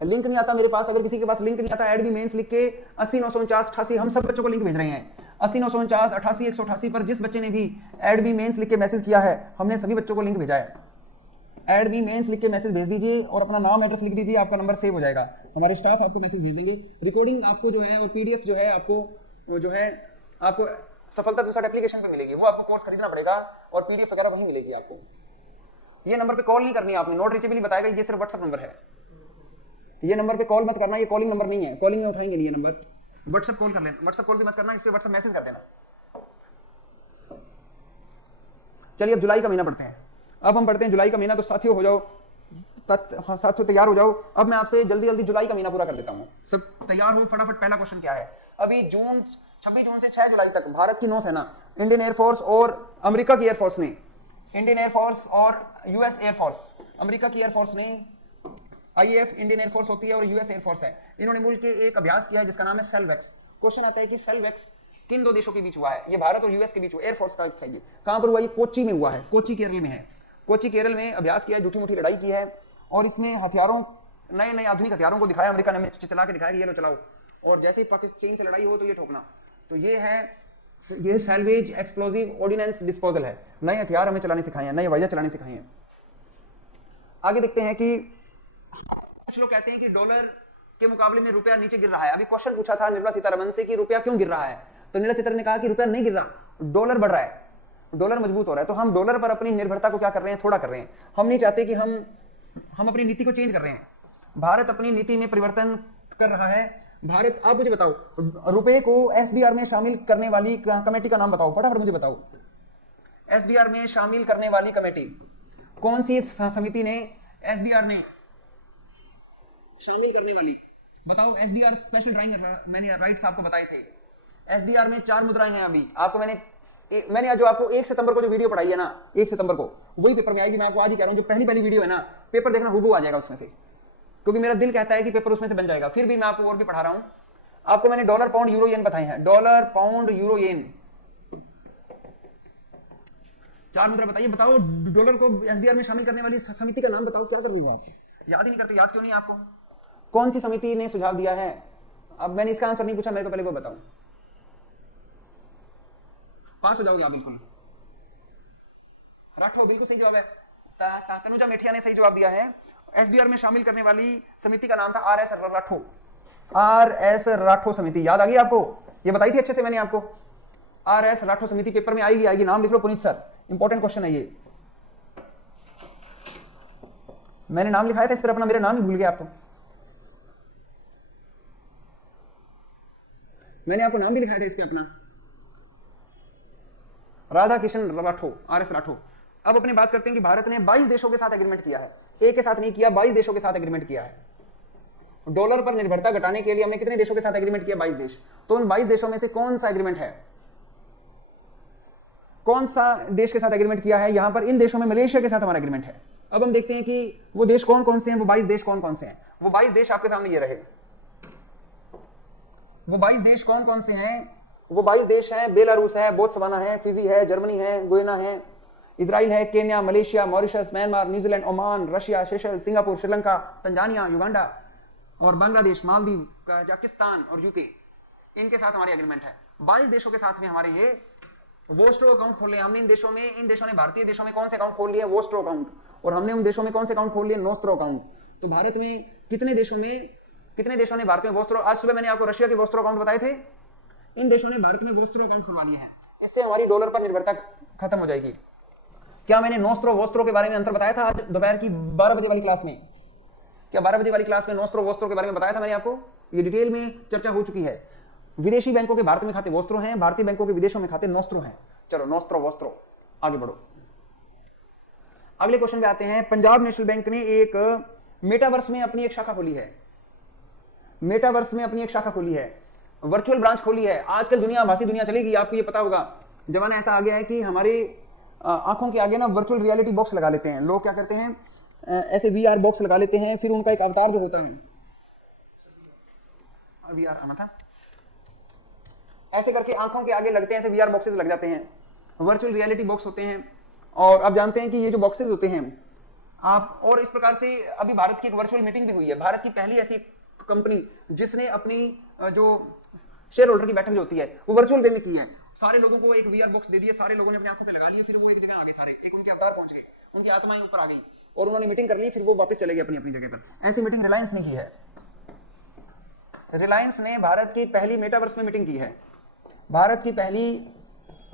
लिंक नहीं आता मेरे पास, अगर किसी के पास लिंक नहीं आता, ऐड भी मेंस लिख के 80 949 88, हम सब बच्चों को लिंक भेज रहे हैं, 80 949 88 188 पर जिस बच्चे ने भी ऐड भी मेंस लिख के मैसेज किया है, हमने सभी बच्चों को लिंक भेजा है। ऐड भी मेंस लिख के मैसेज भेज दीजिए और अपना नाम एड्रेस लिख दीजिए, आपका नंबर सेव हो जाएगा, हमारे स्टाफ आपको मैसेज भेज देंगे। रिकॉर्डिंग आपको जो है और पीडीएफ जो है आपको जो है आपको सफलता दूसरा एप्लीकेशन पे मिलेगी, वो आपको कोर्स खरीदना पड़ेगा, और पीडीएफ वगैरह वहीं मिलेगी आपको। ये नंबर पे कॉल नहीं करनी है आपने, नॉट रीचेबल बताएगा, ये सिर्फ व्हाट्सएप नंबर है, ये नंबर पे कॉल मत करना, ये कॉलिंग नंबर नहीं है, कॉलिंग में उठाएंगे नहीं ये नंबर, व्हाट्सएप कॉल कर लेना, व्हाट्सएप कॉल भी मत करना, इस पे व्हाट्सएप मैसेज कर देना। चलिए अब जुलाई का महीना पढ़ते हैं, अब हम पढ़ते हैं जुलाई का महीना। तो साथियों हो जाओ, हाँ साथियों तैयार हो जाओ, अब मैं आपसे जल्दी जुलाई का महीना पूरा कर देता हूँ, सब तैयार हो फटाफट। पहला क्वेश्चन क्या है, अभी 26 जून से 6 जुलाई तक भारत की नौसेना, इंडियन एयरफोर्स और अमेरिका की एयरफोर्स ने, इंडियन एयरफोर्स और यूएस एयरफोर्स, अमेरिका की एयरफोर्स ने, आईएएफ इंडियन एयरफोर्स होती है और यूएस एयरफोर्स है, इन्होंने मिलकर एक अभ्यास किया है जिसका नाम है सेल्वेक्स। क्वेश्चन आता है कि सेल्वेक्स किन 2 देशों के बीच हुआ है, ये भारत और यूएस के बीच हुआ, एयरफोर्स का है ये, कहां पर हुआ, ये कोच्चि में हुआ है, कोच्चि केरल में है, कोच्चि केरल में अभ्यास किया है, झूठी मूठी लड़ाई की है, और इसमें हथियारों, नए आधुनिक हथियारों को दिखाया, अमेरिका ने चला के दिखाया कि ये लो चलाओ, और जैसे पाकिस्तान से लड़ाई हो तो ये ठोकना। तो ये सैल्वेज एक्सप्लोसिव ऑर्डिनेंस डिस्पोजल है, नए हथियार हमें चलाने सिखाए हैं, नए हवाई जहाज चलाने सिखाए हैं। आगे देखते हैं कि कुछ लोग कहते हैं कि डॉलर के मुकाबले में रुपया नीचे गिर रहा है। अभी क्वेश्चन पूछा था निर्मला सीतारमण से कि रुपया क्यों गिर रहा है, तो निर्मला सीतारमण ने कहा कि रुपया नहीं गिर रहा, डॉलर बढ़ रहा है, डॉलर मजबूत हो रहा है। तो हम डॉलर पर अपनी निर्भरता को क्या कर रहे हैं, थोड़ा कर रहे हैं। हम नहीं चाहते कि हम अपनी नीति को चेंज कर रहे हैं, भारत अपनी नीति में परिवर्तन कर रहा है। भारत, आप मुझे बताओ रुपए को एसडीआर में शामिल करने वाली कमेटी का नाम बताओ, फटाफट मुझे बताओ। एसडीआर में शामिल करने वाली कमेटी कौन सी समिति ने एसडीआर में शामिल करने वाली, बताओ। एसडीआर स्पेशल ड्राइंग मैंने राइट्स आपको बताए थे। एसडीआर में 4 मुद्राएं हैं। अभी आपको मैंने जो आपको 1 सितंबर को जो वीडियो पढ़ाई है ना, 1 सितंबर को वही पेपर में आएगी। मैं आपको आज ही कह रहा हूं, जो पहली वीडियो है ना, पेपर देखना हुबहू आ जाएगा उसमें से, क्योंकि मेरा दिल कहता है कि पेपर उसमें से बन जाएगा। फिर भी मैं आपको और भी पढ़ा रहा हूं। आपको मैंने डॉलर, पाउंड, यूरो, येन बताए हैं। डॉलर, पाउंड, यूरो, येन, चार मुद्रा बताइए, बताओ डॉलर को एसडीआर में शामिल करने वाली समिति का नाम बताओ, क्या कर रही है आप? याद ही नहीं करते, याद क्यों नहीं आपको? कौन सी समिति ने सुझाव दिया है? अब मैंने इसका आंसर नहीं पूछा, मेरे को पहले वो बताओ। पास हो जाओगे आप बिल्कुल। राठौर बिल्कुल सही जवाब है। तनुजा मेठिया ने सही जवाब दिया है। एसडीआर में शामिल करने वाली समिति का नाम था आर.एस. राठौर। आर.एस. राठौर समिति याद आ गई आपको? ये बताई थी अच्छे से मैंने आपको। आर.एस. राठौर समिति पेपर में आएगी, नाम लिख लो पुनीत सर, इंपॉर्टेंट क्वेश्चन है ये। मैंने नाम लिखाया था इस पर अपना, मेरा नाम ही भूल गया आपको। मैंने आपको नाम भी लिखाया था इस पे अपना, राधा किशन राठौर, आर.एस. राठौर। अब अपने बात करते हैं कि भारत ने 22 देशों के साथ एग्रीमेंट किया है, एक के साथ नहीं किया, 22 देशों के साथ एग्रीमेंट किया है। डॉलर पर निर्भरता घटाने के लिए हमने कितने देशों के साथ एग्रीमेंट किया? 22 देश। तो उन 22 देशों में से कौन सा एग्रीमेंट है, कौन सा देश के साथ एग्रीमेंट किया है? यहां पर इन देशों में मलेशिया के साथ हमारा एग्रीमेंट है। अब हम देखते हैं कि वो देश कौन कौन से हैं, वो 22 देश कौन कौन से हैं। वो 22 देश आपके सामने ये रहे। वो 22 देश कौन कौन से हैं? वो 22 देश हैं, बेलारूस है, बोत्सवाना है, फिजी है, जर्मनी है, गुयाना है, इजराइल है, Kenya, Malaysia, Mauritius, Myanmar, New Zealand, Oman, Russia, Seychelles, Singapore, Sri Lanka, Tanzania, Uganda और बांग्लादेश, मालदीव, कजाकिस्तान और यूके। इनके साथ हमारे एग्रीमेंट है। 22 देशों के साथ में हमारे ये वोस्ट्रो अकाउंट खोल लिया हमने। इन देशों ने भारतीय देशों में कौन से अकाउंट खोल लिए? Vostro account. और हमने उन देशों में कौन से अकाउंट खोल लिए? Nostro account. तो भारत में कितने देशों ने भारत में वोस्ट्रो, आज सुबह मैंने आपको रशिया के वोस्ट्रो अकाउंट बताए थे, इन देशों ने भारत में वोस्ट्रो अकाउंट खुलवा लिए हैं। इससे हमारी डॉलर पर निर्भरता खत्म हो जाएगी। क्या मैंने नोस्ट्रो वोस्ट्रो के बारे में अंतर बताया था आज दोपहर की 12 बजे वाली क्लास में? क्या 12 बजे वाली क्लास में नोस्ट्रो वोस्ट्रो के बारे में बताया था मैंने आपको? ये डिटेल में चर्चा हो चुकी है। विदेशी बैंकों के भारत में खाते वोस्ट्रो हैं, भारतीय बैंकों के विदेशों में खाते नोस्ट्रो हैं। चलो नोस्ट्रो वोस्ट्रो, आगे बढ़ो। अगले क्वेश्चन पे आते हैं। पंजाब नेशनल बैंक ने एक मेटावर्स में अपनी एक शाखा खोली है। मेटावर्स में अपनी एक शाखा खोली है, वर्चुअल ब्रांच खोली है। आजकल दुनिया भासी दुनिया चलेगी, आपको ये पता होगा। जमाना ऐसा आ गया है कि हमारे आंखों के आगे ना वर्चुअल रियलिटी बॉक्स लगा लेते हैं लोग। क्या करते हैं, ऐसे वीआर बॉक्स लगा लेते हैं, फिर उनका एक अवतार जो होता है, वीआर आना था, ऐसे करके आंखों के आगे लगते हैं, ऐसे वीआर बॉक्सेस लग जाते हैं, वर्चुअल रियलिटी बॉक्स होते हैं। और आप जानते हैं कि ये जो बॉक्सेस होते हैं आप, और इस प्रकार से अभी भारत की एक वर्चुअल मीटिंग भी हुई है। भारत की पहली ऐसी कंपनी जिसने अपनी जो शेयर होल्डर की बैठक जो होती है वो वर्चुअल वे में की है। सारे लोगों को एक वीआर बॉक्स दे दिया, सारे लोगों ने अपनी आंखों पे लगा लिए, फिर वो एक जगह आ गए, सारे एक उनके अवतार पहुंच गए, उनकी आत्माएं ऊपर आ गई और उन्होंने मीटिंग कर ली, फिर वो वापस चले गए अपनी अपनी जगह पर। ऐसी मीटिंग रिलायंस ने की है। रिलायंस ने भारत की पहली मेटावर्स में मीटिंग की है। भारत की पहली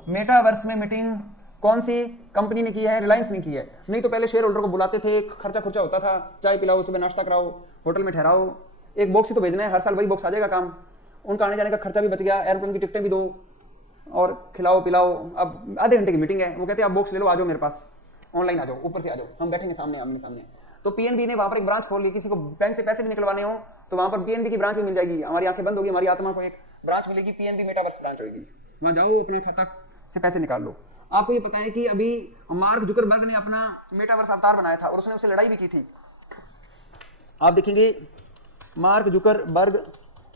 मेटावर्स में मीटिंग कौन सी कंपनी ने की है? रिलायंस ने की है। नहीं तो पहले शेयर होल्डर को बुलाते थे, खर्चा खुर्चा होता था, चाय पिलाओ, सुबह नाश्ता कराओ, होटल में ठहराओ, एक बॉक्स ही तो भेजना है, हर साल वही बॉक्स आ जाएगा काम। उनका आने जाने का खर्चा भी बच गया, एयरप्लेन की टिकटें भी दो और खिलाओ पिलाओ। अब आधे घंटे की मीटिंग है, वो कहते हैं आप बॉक्स ले लो, आ जाओ मेरे पास, ऑनलाइन आ जाओ, ऊपर से आ जाओ, हम बैठेंगे सामने आमने सामने। तो पीएनबी ने वहां पर एक ब्रांच खोल ली। किसी को बैंक से पैसे भी निकलवाने हो तो वहां पर पीएनबी की ब्रांच भी मिल जाएगी। हमारी आंखें बंद होगी, हमारी आत्मा को एक ब्रांच मिलेगी, पीएनबी मेटावर्स ब्रांच होगी, वहां जाओ, अपना खाता से पैसे निकाल लो। आपको ये पता है कि अभी मार्क जुकरबर्ग ने अपना मेटावर्स अवतार बनाया था और उसने उससे लड़ाई भी की थी। आप देखेंगे मार्क जुकरबर्ग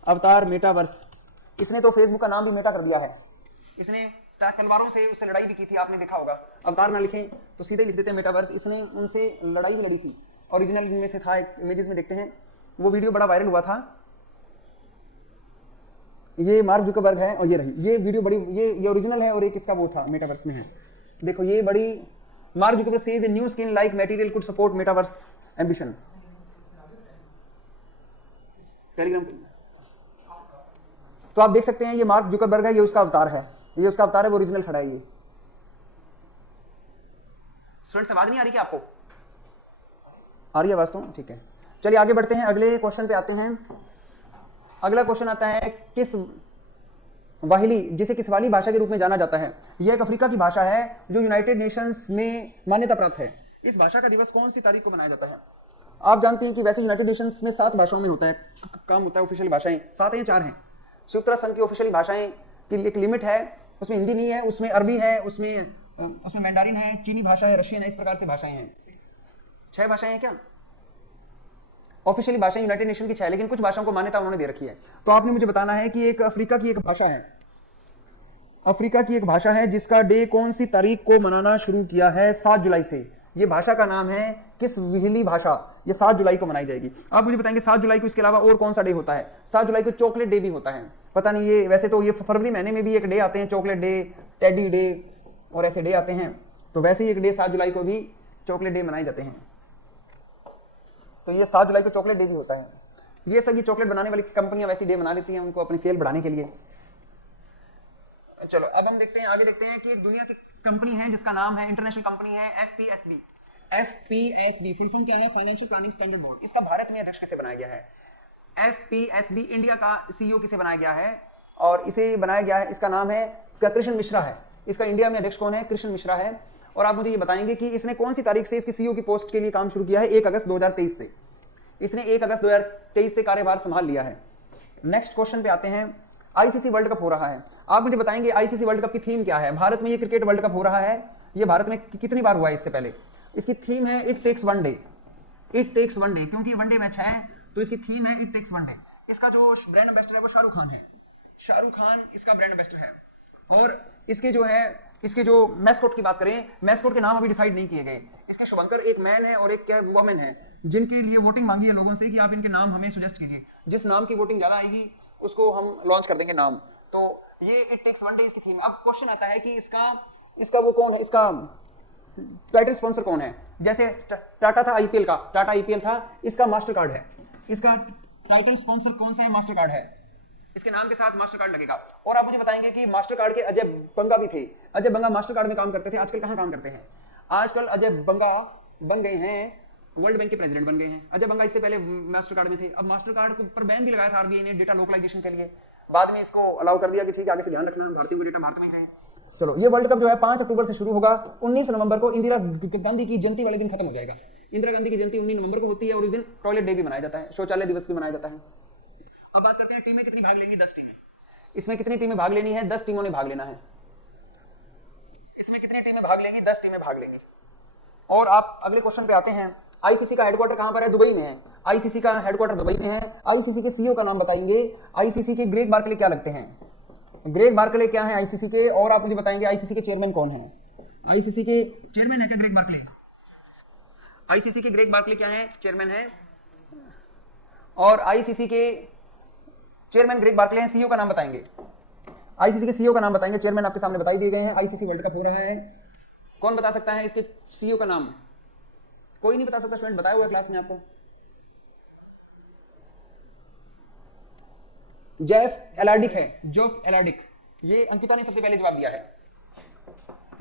अवतार मेटावर्स, इसने तो फेसबुक का नाम भी मेटा कर दिया है। इसने तलवारों से उससे लड़ाई भी की थी, आपने देखा होगा। अवतार ना लिखें तो सीधे लिख देते हैं मेटावर्स। इसने उनसे लड़ाई भी लड़ी थी, ओरिजिनल में से था, एक इमेजेस में देखते हैं, वो वीडियो बड़ा वायरल हुआ था। ये मार्क जुकरबर्ग है और ये रही, ये वीडियो बड़ी, ये ओरिजिनल है और एक इसका वो था मेटावर्स में है। देखो ये बड़ी, mark Zuckerberg says a new skin like material could support metaverse ambition. Telegram पे तो आप देख सकते हैं, ये मार्क जुकरबर्ग है, ये उसका अवतार है, ये उसका अवतार है, वो ओरिजिनल खड़ा है। ये स्टूडेंट्स आवाज नहीं आ रही क्या आपको? आ रही है आवाज तो ठीक है। चलिए आगे बढ़ते हैं, अगले क्वेश्चन पे आते हैं। अगला क्वेश्चन आता है, किस वाहिली, जिसे किसवाली भाषा के रूप में जाना जाता है। यह एक अफ्रीका की भाषा है जो यूनाइटेड नेशंस में मान्यता प्राप्त है। इस भाषा का दिवस कौन सी तारीख को मनाया जाता है? आप जानते हैं कि वैसे यूनाइटेड नेशंस में 7 भाषाओं में होता है काम होता है, ऑफिशियल भाषाएं 7 हैं, 4 हैं। संयुक्त राष्ट्र संघ की ऑफिशियल भाषाएं की एक लिमिट है, उसमें हिंदी नहीं है, उसमें अरबी है, उसमें मैंडारिन है, चीनी भाषा है, रशियन है, इस प्रकार से भाषाएं हैं। 6 भाषाएं हैं क्या? ऑफिशियली भाषाएं यूनाइटेड नेशन की 6 है, लेकिन कुछ भाषाओं को मान्यता उन्होंने दे रखी है। तो आपने मुझे बताना है कि एक अफ्रीका की एक भाषा है, अफ्रीका की एक भाषा है जिसका डे कौन सी तारीख को मनाना शुरू किया है? 7 जुलाई से। ये भाषा का नाम है किस विहिली भाषा? ये 7 जुलाई को मनाई जाएगी। आप मुझे बताएंगे 7 जुलाई को इसके अलावा और कौन सा डे होता है? 7 जुलाई को चॉकलेट डे भी होता है। पता नहीं, ये वैसे तो ये फरवरी महीने में भी एक डे आते हैं, चॉकलेट डे, टेडी डे और ऐसे डे आते हैं। तो वैसे ही एक डे 7 जुलाई को भी चॉकलेट डे मनाए जाते हैं। तो ये 7 जुलाई को चॉकलेट डे भी होता है। ये सब ये चॉकलेट बनाने वाली कंपनियां वैसी डे बना लेती हैं उनको अपनी सेल बढ़ाने के लिए। चलो अब हम देखते हैं, आगे देखते हैं कि एक दुनिया की कंपनी है जिसका नाम है, इंटरनेशनल कंपनी है एफपीएसबी। एफपीएसबी फुल फॉर्म क्या है? Financial planning standard board. इसका भारत में अध्यक्ष किसे बनाया गया है? एफपीएसबी इंडिया का सीईओ किसे बनाया गया है? और इसे बनाया गया है, इसका नाम है कृष्ण मिश्रा है। इसका इंडिया में अध्यक्ष कौन है? कृष्ण मिश्रा है। और आप मुझे ये बताएंगे कि इसने कौन सी तारीख से इसकी सीईओ की पोस्ट के लिए काम शुरू किया है? 1 अगस्त 2023 से। इसने 1 अगस्त 2023 से कार्यभार संभाल लिया है। नेक्स्ट क्वेश्चन पे आते हैं। आईसीसी वर्ल्ड कप हो रहा है। आप मुझे बताएंगे आईसीसी वर्ल्ड कप की थीम क्या है? भारत में ये क्रिकेट वर्ल्ड कप हो रहा है, ये भारत में कितनी बार हुआ है इससे पहले? इसकी थीम है it takes one day. It takes one day, क्योंकि वनडे मैच है तो इसकी थीम है इट टेक्स वन डे। इसका जो ब्रांड एम्बेसडर है वो शाहरुख खान है। शाहरुख खान इसका ब्रांड एम्बेसडर है। और इसके जो है, इसके जो मैस्कॉट की बात करें, मैस्कॉट के नाम अभी डिसाइड नहीं किए गए। इसके शुभंकर एक मैन है और एक क्या वुमेन है, जिनके लिए वोटिंग मांगी है लोगों से कि आप इनके नाम हमें सजेस्ट कीजिए। जिस नाम की वोटिंग ज्यादा आएगी उसको हम लॉन्च कर देंगे नाम। तो ये इट टेक्स वन डे इसकी थीम। अब क्वेश्चन आता है कि इसका वो कौन है, इसका टाइटल स्पॉन्सर कौन है? जैसे टाटा था आईपीएल का, टाटा आईपीएल था, इसका मास्टर कार्ड है। इसका टाइटल स्पॉन्सर कौन सा है? मास्टर कार्ड है। इसके नाम के साथ मास्टर कार्ड लगेगा। और आप मुझे बताएंगे कि मास्टर कार्ड के अजय बंगा भी थे। अजय बंगा मास्टर कार्ड में काम करते थे, आजकल कहां काम करते हैं? आजकल अजय बंगा बन गए हैं, वर्ल्ड बैंक के प्रेसिडेंट बन गए हैं। अजय बंगा इससे पहले मास्टर कार्ड में थे। अब मास्टर कार्ड पर बैन भी लगाया था आरबीआई ने डेटा लोकलाइजेशन के लिए, बाद में इसको अलाउ कर दिया कि ठीक है आगे से ध्यान रखना, भारतीयों को डेटा भारत में ही रहे। चलो, ये वर्ल्ड कप जो है 5 अक्टूबर से शुरू होगा, 19 नवंबर को इंदिरा गांधी की जयंती वाले दिन खत्म हो जाएगा। इंदिरा गांधी की जयंती 19 नवंबर को होती है और उस दिन टॉयलेट डे भी मनाया जाता है, शौचालय दिवस भी मनाया जाता है। अब बात करते हैं टीमें कितनी भाग लेंगी? 10 टीमें। इसमें कितनी टीमें भाग लेनी है? 10 टीमों ने भाग लेना है। इसमें कितनी टीमें भाग लेंगी? 10 टीमें भाग लेंगी। और आप अगले क्वेश्चन पे आते हैं। आईसीसी का हेडक्वार्टर कहां पर है? दुबई में है। आईसीसी का हेडक्वार्टर दुबई में है। आईसीसी के सीईओ का नाम बताएंगे। आईसीसी के ग्रेग बार्कले क्या लगते हैं? ग्रेग बार्कले क्या है आईसीसी के? और आप मुझे बताएंगे आईसीसी के चेयरमैन कौन है? आईसीसी के चेयरमैन है क्या ग्रेग बार्कले? आईसीसी के ग्रेग बार्कले क्या है? चेयरमैन है। और आईसीसी के चेयरमैन ग्रेग बार्कले हैं। सीईओ का नाम बताएंगे। आईसीसी के सीईओ का नाम बताएंगे। चेयरमैन आपके सामने बताई दिए गए हैं। आईसीसी वर्ल्ड कप हो रहा है, कौन बता सकता है इसके सीईओ का नाम? कोई नहीं बता सकता स्टूडेंट, बताया हुआ क्लास में आपको। जेफ एलार्डिक है। जेफ एलार्डिक, ये अंकिता ने सबसे पहले जवाब दिया है।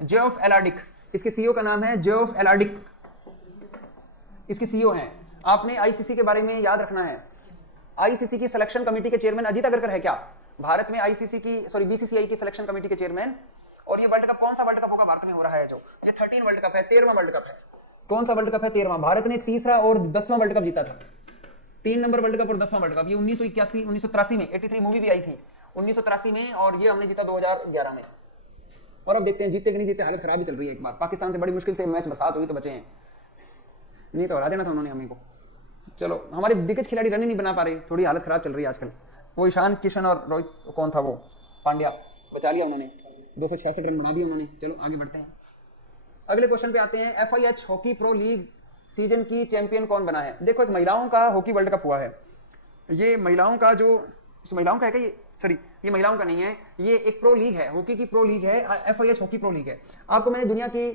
जेफ एलार्डिक, इसके सीईओ का नाम है जेफ एलार्डिक, इसके सीईओ हैं। आपने आईसीसी के बारे में याद रखना है। आईसीसी की सिलेक्शन कमेटी के चेयरमैन अजीत अगरकर है क्या? भारत में आईसीसी की बीसीसीआई की सिलेक्शन कमेटी के चेयरमैन। और ये वर्ल्ड कप कौन सा वर्ल्ड कप होगा भारत में हो रहा है? जो ये 13 वर्ल्ड कप है, 13वां वर्ल्ड कप है। कौन सा वर्ल्ड कप है? 13वां। भारत ने तीसरा और 10वां वर्ल्ड कप जीता था। 3 नंबर वर्ल्ड कप और 10वां वर्ल्ड कप। ये 1981 1983 में 83 मूवी भी आई थी 1983 में, और ये हमने जीता 2011 में। और अब देखते हैं जीते कि नहीं जीते। हालत खराब ही चल रही है। एक बार पाकिस्तान से बड़ी मुश्किल से मैच बरसात हुई तो बचे हैं, नहीं तो हरा देना था उन्होंने हमें को। चलो, हमारे दिग्गज खिलाड़ी रन ही नहीं बना पा रहे, थोड़ी हालत खराब चल रही है आजकल। वो ईशान किशन और रोहित, कौन था वो, पांड्या, बचा लिया उन्होंने, 266 रन बना दिए उन्होंने। चलो आगे बढ़ते हैं, अगले क्वेश्चन पे आते हैं। FIH hockey pro league season की चैंपियन कौन बना है? देखो, एक महिलाओं का हॉकी वर्ल्ड कप हुआ है। ये महिलाओं का जो, महिलाओं का है क्या ये? सॉरी, ये महिलाओं का नहीं है, ये एक प्रो लीग है, हॉकी की प्रो लीग है, एफआईएच हॉकी प्रो लीग है। आपको मैंने दुनिया की,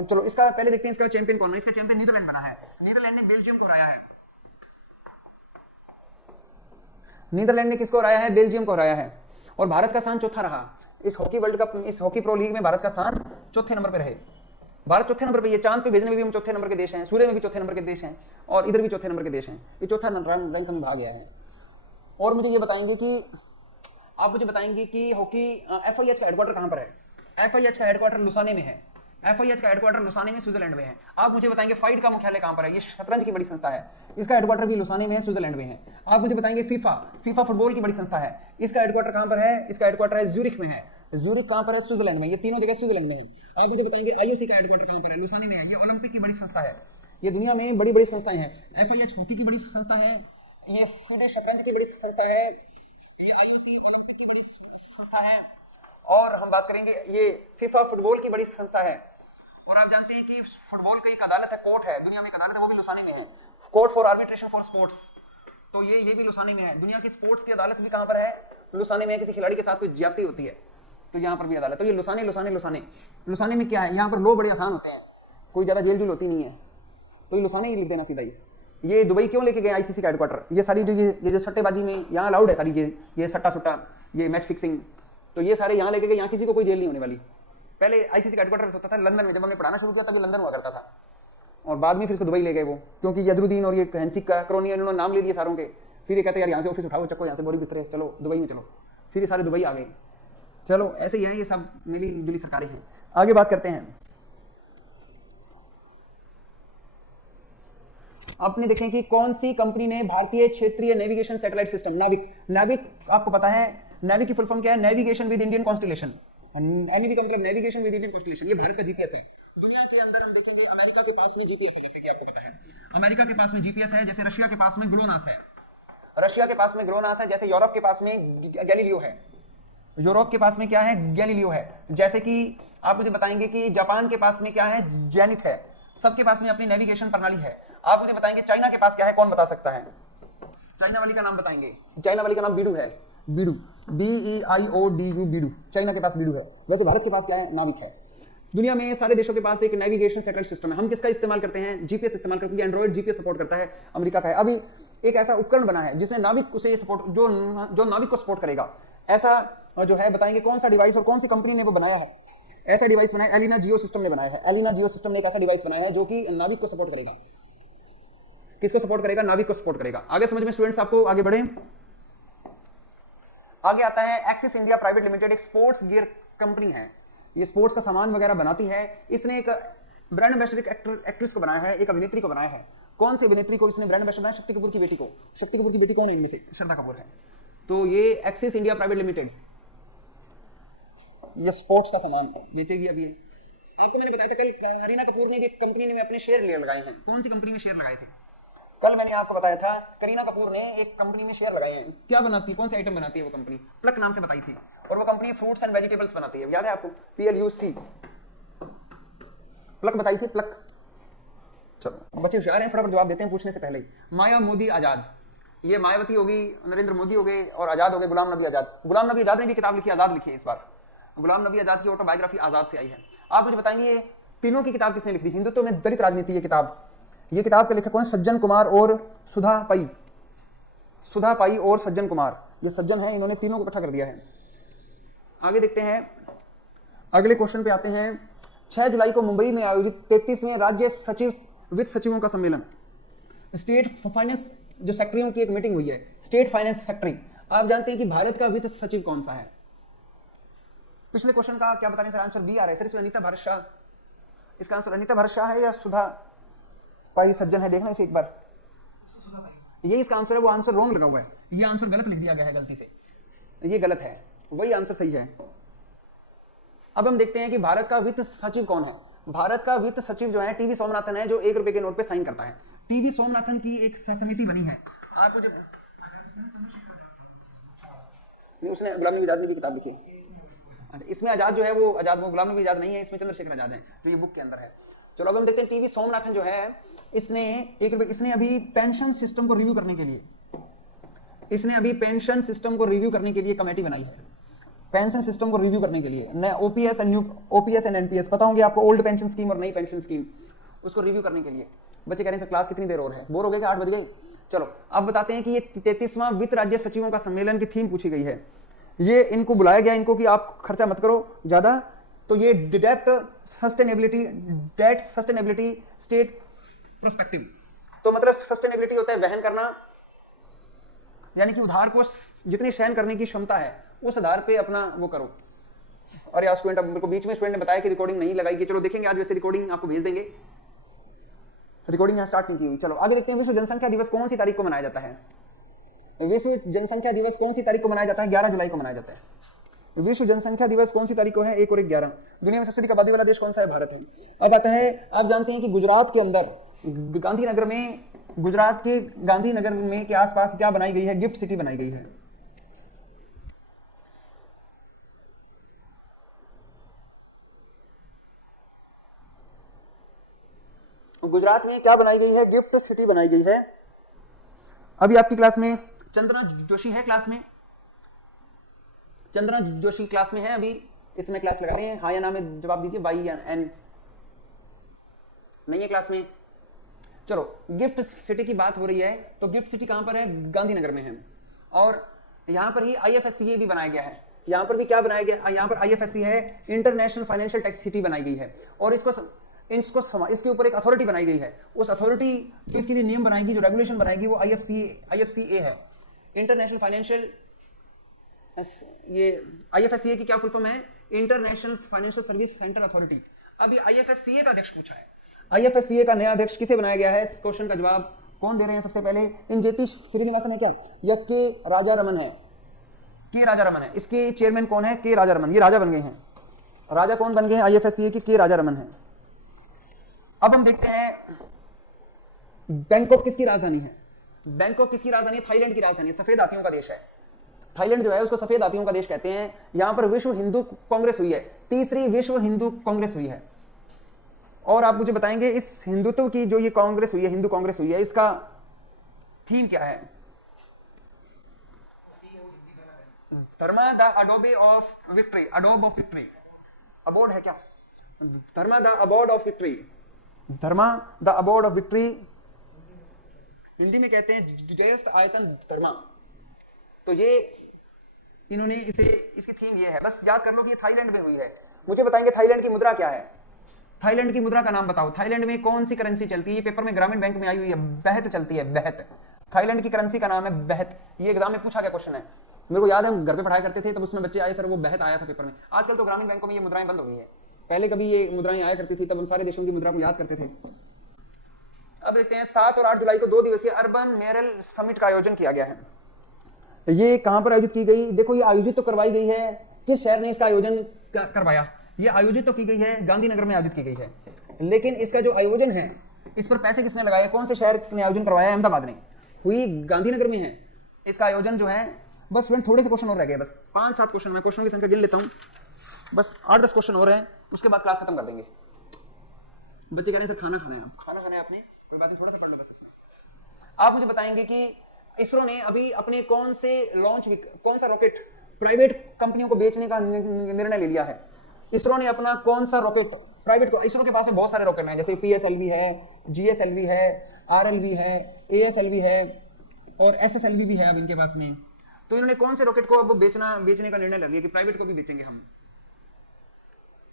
चलो इसका पहले देखते हैं इसका चैंपियन कौन है। इसका चैंपियन नीदरलैंड बना है। नीदरलैंड ने बेल्जियम को हराया है। नीदरलैंड ने किसको हराया है? बेल्जियम को हराया है। और भारत का स्थान चौथा रहा इस हॉकी वर्ल्ड कप, इस हॉकी प्रो लीग में भारत का स्थान चौथे नंबर पर रहे। भारत चौथे नंबर पे, ये चांद पे भेजने में भी हम चौथे नंबर के देश हैं, सूर्य में भी चौथे नंबर के देश हैं, और इधर भी चौथे नंबर के देश हैं। ये चौथा रैंक में भाग गया है। और मुझे ये बताएंगे कि, आप मुझे बताएंगे कि हॉकी एफआईएच का हेडक्वार्टर कहां पर है? एफआईएच का हेडक्वार्टर लुसाने में है। एफआईएच का हेडक्वार्टर लुसाने में, स्विट्जरलैंड में है। आप मुझे बताएंगे फाइट का मुख्यालय कहां पर है? ये शतरंज की बड़ी संस्था है, इसका हेडक्वार्टर भी लुसाने में है, स्विट्जरलैंड में है। आप मुझे बताएंगे फीफा फुटबॉल की बड़ी संस्था है, इसका हेडक्वार्टर कहां पर है? इसका हेडक्वार्टर है ज्यूरिख में है। ज्यूरिख कहां पर है? स्विट्जरलैंड में। ये तीनों जगह स्विट्जरलैंड में है। आप मुझे बताएंगे आईओसी का हेडक्वार्टर कहां पर है? लुसाने में है। ये ओलंपिक की बड़ी संस्था है। ये दुनिया में बड़ी बड़ी संस्थाएं हैं। एफआईएच हॉकी की बड़ी संस्था है, ये फिडे शतरंज की बड़ी संस्था है, ये आईओसी ओलंपिक की बड़ी संस्था है, और हम बात करेंगे, ये फीफा फुटबॉल की बड़ी संस्था है, और आप जानते हैं कि फुटबॉल की एक अदालत है, कोर्ट है, दुनिया में एक अदालत है, वो भी लुसाने में है, court for arbitration for sports. तो ये भी लुसाने में है। दुनिया की स्पोर्ट्स की अदालत भी कहां पर है? लुसाने में है। किसी खिलाड़ी के साथ कोई ज्यादती होती है तो यहाँ पर भी अदालत। तो ये लुसाने में क्या है? यहाँ पर लो बड़े आसान होते हैं, कोई ज्यादा जेल जूल होती नहीं है, तो ये लुसाने ही लिख देना सीधा ही। ये दुबई क्यों लेके गए आईसीसी का हेडक्वार्टर? ये सारी ये जो सट्टेबाजी में यहाँ अलाउड है, सारी ये सट्टा सुट्टा, ये मैच फिक्सिंग, तो ये सारे यहाँ लेके गए। यहाँ किसी को कोई जेल नहीं होने वाली। पहले आईसीसी का हेडक्वार्टर होता था लंदन में, जब हमने पढ़ाना शुरू किया तब ये लंदन हुआ करता था, और बाद में फिर इसको दुबई ले गए वो, क्योंकि यजरुद्दीन और ये हैंसिक का क्रोनिया इन्होंने नाम ले दिए सारों के। फिर ये कहते यार यहाँ से ऑफिस उठाओ, चक्को यहाँ से बोरी बिस्तरे, चलो दुबई में चलो, फिर ये सारे दुबई आ गए। चलो ऐसे ही है, ये सब मिली जुली सरकारें हैं। आगे बात करते हैं। आपने देखें कि कौन सी कंपनी ने भारतीय क्षेत्रीय नेविगेशन सैटेलाइट सिस्टम नाविक आपको पता है नाविक की फुल फॉर्म क्या है? Navigation with Indian constellation. NV का मतलब नेविगेशन विद इंडियन कॉन्स्टिलेशन। ये भारत का जीपीएस है। दुनिया के अंदर हम देखेंगे अमेरिका के पास में जीपीएस है, जैसे कि आपको पता है अमेरिका के पास में जीपीएस है, जैसे रशिया के पास में ग्लोनास है, जैसे यूरोप के पास में गैलीलियो है, यूरोप के पास में क्या है? गैलीलियो है। जैसे कि आप मुझे बताएंगे कि जापान के पास में क्या है? जेनिथ है। सबके पास में अपनी नेविगेशन प्रणाली है। आप मुझे बताएंगे चाइना के पास क्या है? कौन बता सकता है? चाइना वाली का नाम बताएंगे। चाइना वाली का नाम बीडू है, बीडू, BEIODU, बीडू। चाइना के पास बीडू है। वैसे भारत के पास क्या है? नाविक है। दुनिया में सारे देशों के पास एक नेविगेशन सैटेलाइट सिस्टम है। हम किसका इस्तेमाल करते हैं? जीपीएस इस्तेमाल करते हैं, क्योंकि एंड्रॉइड जीपीएस सपोर्ट करता है। अमेरिका का है। अभी एक ऐसा उपकरण बना है जिसने नाविक को से सपोर्ट, जो नाविक को सपोर्ट करेगा, ऐसा जो है बताएंगे कौन सा डिवाइस और कौन सी कंपनी ने वो बनाया है। ऐसा डिवाइस बनाया एलिना जियो सिस्टम ने बनाया है। एलिना जियो सिस्टम ने एक ऐसा डिवाइस बनाया है जो कि नाविक को सपोर्ट करेगा। किसको सपोर्ट करेगा? नाविक को सपोर्ट करेगा। आगे समझ में स्टूडेंट्स, आपको आगे बढ़े। आगे आता है एक्सिस इंडिया प्राइवेट लिमिटेड, एक स्पोर्ट्स गियर कंपनी है। ये स्पोर्ट्स का सामान वगैरह बनाती है। इसने एक ब्रांड एम्बेसडर एक्ट्रेस को बनाया है, एक अभिनेत्री को बनाया है। कौन सी अभिनेत्री को इसने ब्रांड एम्बेसडर बनाया? शक्ति कपूर की बेटी को। शक्ति कपूर की बेटी कौन है इनमें से? श्रद्धा कपूर है। तो ये एक्सिस इंडिया प्राइवेट लिमिटेड ये स्पोर्ट्स का सामान बेचेगी। अभी आपको मैंने बताया था कल, करीना कपूर ने भी एक कंपनी में अपने शेयर ले लगाए हैं। कौन सी कंपनी में शेयर लगाए थे? कल मैंने आपको बताया था करीना कपूर ने एक कंपनी में शेयर लगाए हैं। क्या बनाती है? कौन सी आइटम बनाती है वो कंपनी? प्लक नाम से बताई थी। और वो कंपनी फ्रूट्स एंड वेजिटेबल्स बनाती है। याद है आपको? PLUC, प्लक बताई थी, प्लक। चलो बच्चे होशियार हैं, फटाफट जवाब देते हैं पूछने से पहले ही। माया मोदी आजाद, ये मायावती होगी, नरेंद्र मोदी हो गए, और आजाद हो गए गुलाम नबी आजाद। गुलाम नबी आजाद ने भी किताब लिखी, आजाद लिखी है इस बार। गुलाम नबी आजाद की ऑटोबायोग्राफी आजाद से आई है। आप मुझे बताएंगे ये तीनों की किताब किसने लिखी थी? हिंदुत्व में दलित राजनीति, ये किताब के लेखक कौन? सज्जन कुमार और सुधा पाई और सज्जन कुमार। ये सज्जन है, इन्होंने तीनों को इकट्ठा कर दिया है। आगे देखते हैं, अगले क्वेश्चन पे आते हैं। 6 जुलाई को मुंबई में आयोजित 33वें राज्य सचिव वित्त सचिवों का सम्मेलन, स्टेट फाइनेंस जो सेक्रेटरियों की एक मीटिंग हुई है, स्टेट फाइनेंस सेक्रेटरी। आप जानते हैं कि भारत का वित्त सचिव कौन सा है? पिछले क्वेश्चन का क्या बताने सर? आंसर बी आ रहा है सर। इसमें अनीता भारत शाह, इसका आंसर अनीता भारत शाह है या सुधा पाई सज्जन है? देखना इसे एक बार। ये इसका आंसर है, वो आंसर रॉन्ग लगा हुआ है। ये आंसर गलत लिख दिया गया है गलती से, ये गलत है, वही आंसर सही है। अब हम देखते हैं कि भारत का वित्त सचिव कौन है। भारत का वित्त सचिव जो है टीवी सोमनाथन है, जो 1 रुपए के नोट पे साइन करता है। टीवी सोमनाथन की एक समिति बनी है। आपको जब उसने गुलाम नबी आजाद ने भी किताब लिखी है। अच्छा, इसमें आजाद जो है वो गुलाम नबी आजाद नहीं है, इसमें चंद्रशेखर आजाद है, जो ये बुक के अंदर है। चलो अब हम देखते हैं टीवी सोमनाथन जो है, इसने अभी पेंशन सिस्टम को रिव्यू करने के लिए कमेटी बनाई है। पेंशन सिस्टम को रिव्यू करने के लिए ओपीएस एंड एनपीएस पता होंगे आपको, ओल्ड पेंशन स्कीम और नई पेंशन स्कीम, उसको रिव्यू करने के लिए। बच्चे कह रहे हैं क्लास कितनी देर और है? बोर हो गए क्या? 8 बज गए। चलो अब बताते हैं कि ये 33वां वित्त राज्य सचिवों का सम्मेलन की थीम पूछी गई है। ये इनको बुलाया गया इनको कि आप खर्चा मत करो ज्यादा, तो ये डेट सस्टेनेबिलिटी स्टेट प्रोस्पेक्टिव, तो मतलब सस्टेनेबिलिटी होता है वहन करना, यानी कि उधार को जितनी सहन करने की क्षमता है उस आधार पे अपना वो करो। और यार स्टूडेंट, अब मेरे को बीच में स्टूडेंट ने बताया कि रिकॉर्डिंग नहीं लगाई कि चलो देखेंगे आज, वैसे रिकॉर्डिंग आपको भेज देंगे। रिकॉर्डिंग यहाँ स्टार्ट नहीं की हुई। चलो आगे देखते हैं, विश्व जनसंख्या दिवस कौन सी तारीख को मनाया जाता है? विश्व जनसंख्या दिवस कौन सी तारीख को मनाया जाता है? 11 जुलाई को मनाया जाता है। विश्व जनसंख्या दिवस कौन सी तारीख को है? 1 और 11। दुनिया में सबसे अधिक आबादी वाला देश कौन सा है? भारत है। अब आता है, आप जानते हैं कि गुजरात के अंदर गुजरात के गांधीनगर में के आसपास क्या बनाई गई है? गिफ्ट सिटी बनाई गई है। भारत में क्या बनाई गई है, गिफ्ट सिटी बनाई गई है। अभी आपकी क्लास में चंद्रना जोशी है, क्लास में चंद्रना जोशी क्लास में है, अभी इसमें क्लास लगा रहे हैं, हाँ या ना में जवाब दीजिए, वाई या एन नहीं है क्लास में। चलो गिफ्ट सिटी की बात हो रही है, तो गिफ्ट सिटी कहां पर है, गांधीनगर में है, और यहां पर ही IFSCA भी बनाया गया है। यहां पर भी क्या बनाया गया, यहां पर IFSC है, इंटरनेशनल फाइनेंशियल टैक्स सिटी बनाई गई है, और इसके ऊपर एक अथॉरिटी बनाई गई है। उस अथॉरिटी जो इसके लिए नियम बनाएगी, जो रेगुलेशन बनाएगी, वो IFCA है, इंटरनेशनल फाइनेंशियल, ये IFSCA की क्या फुल फॉर्म है, international financial service centre authority. अभी IFSCA का अध्यक्ष पूछा है, IFSCA का नया अध्यक्ष किसे बनाया गया है, इस क्वेश्चन का जवाब कौन दे रहे हैं सबसे पहले, इंजेती श्रीनिवासन है क्या, या के राजा रमन है, के राजा रमन है। इसके चेयरमैन कौन है, के राजा रमन, ये राजा बन गए हैं। राजा कौन बन गए हैं IFSCA के राजा रमन है। अब हम देखते हैं बैंकॉक किसकी राजधानी है, बैंकॉक किसकी राजधानी है, थाईलैंड की राजधानी है, सफेद हाथियों का देश है। थाईलैंड जो है उसको सफेद हाथियों का देश कहते हैं। यहां पर विश्व हिंदू कांग्रेस हुई है, तीसरी विश्व हिंदू कांग्रेस हुई है। और आप मुझे बताएंगे इस हिंदुत्व की जो ये कांग्रेस हुई है, हिंदू कांग्रेस हुई है, इसका थीम क्या है, धर्मा the Adobe of victory, Adobe of victory, abode है क्या, धर्मा the abode of victory, Dharma the abode of victory, Hindi में कहते हैं जयस्त आयतन धर्मा। तो ये इन्होंने इसकी थीम ये है, बस याद कर लो कि ये थाईलैंड में हुई है। मुझे बताएंगे थाईलैंड की मुद्रा क्या है, थाईलैंड की मुद्रा का नाम बताओ, थाईलैंड में कौन सी करेंसी चलती है, ये पेपर में ग्रामीण बैंक में आई हुई है, बेहत चलती है, बेहत। थाईलैंड की करेंसी का नाम है बेहत, ये एग्जाम में पूछा गया क्वेश्चन है, मेरे को याद है हम घर पे पढ़ाया करते थे, तब उसमें बच्चे आए सर वो बेहत आया था पेपर में। आजकल तो ग्रामीण बैंकों में ये मुद्राएं बंद हो गई है, पहले कभी ये मुद्राएं आया करती थी, तब हम सारे देशों की मुद्रा को याद करते थे। अब देखते हैं 7 और 8 जुलाई को 2 दिवसीय अर्बन मेरल समिट का आयोजन किया गया है। ये कहां पर आयोजित की गई, देखो ये आयोजित तो करवाई गई है, किस शहर ने इसका आयोजन करवाया, ये आयोजित तो की गई है, गांधीनगर में आयोजित की गई है, लेकिन इसका जो आयोजन है इस पर पैसे किसने लगाए, कौन से शहर ने आयोजन करवाया, अहमदाबाद ने, हुई गांधीनगर में है इसका आयोजन जो है। बस फ्रेंड थोड़े से क्वेश्चन और रह गए, बस 5-7 क्वेश्चन, मैं क्वेश्चनों की संख्या गिन लेता हूं, बस 8-10 क्वेश्चन और हैं, उसके बाद क्लास खत्म कर देंगे। बच्चे कह रहे हैं सर खाना खाना है, खाना खाना है आपने, कोई बात नहीं, थोड़ा सा पढ़ना बस। आप मुझे बताएंगे कि इसरो ने अभी अपने कौन सा रॉकेट प्राइवेट कंपनियों को बेचने का निर्णय ले लिया है। इसरो ने अपना कौन सा रॉकेट प्राइवेट को, इसरो के पास में बहुत सारे रॉकेट हैं, जैसे PSLV है, GSLV है, RLV है, ASLV है और SSLV भी है अब इनके पास में। तो इन्होंने कौन से रॉकेट को अब बेचने का निर्णय ले लिया कि प्राइवेट को भी बेचेंगे हम।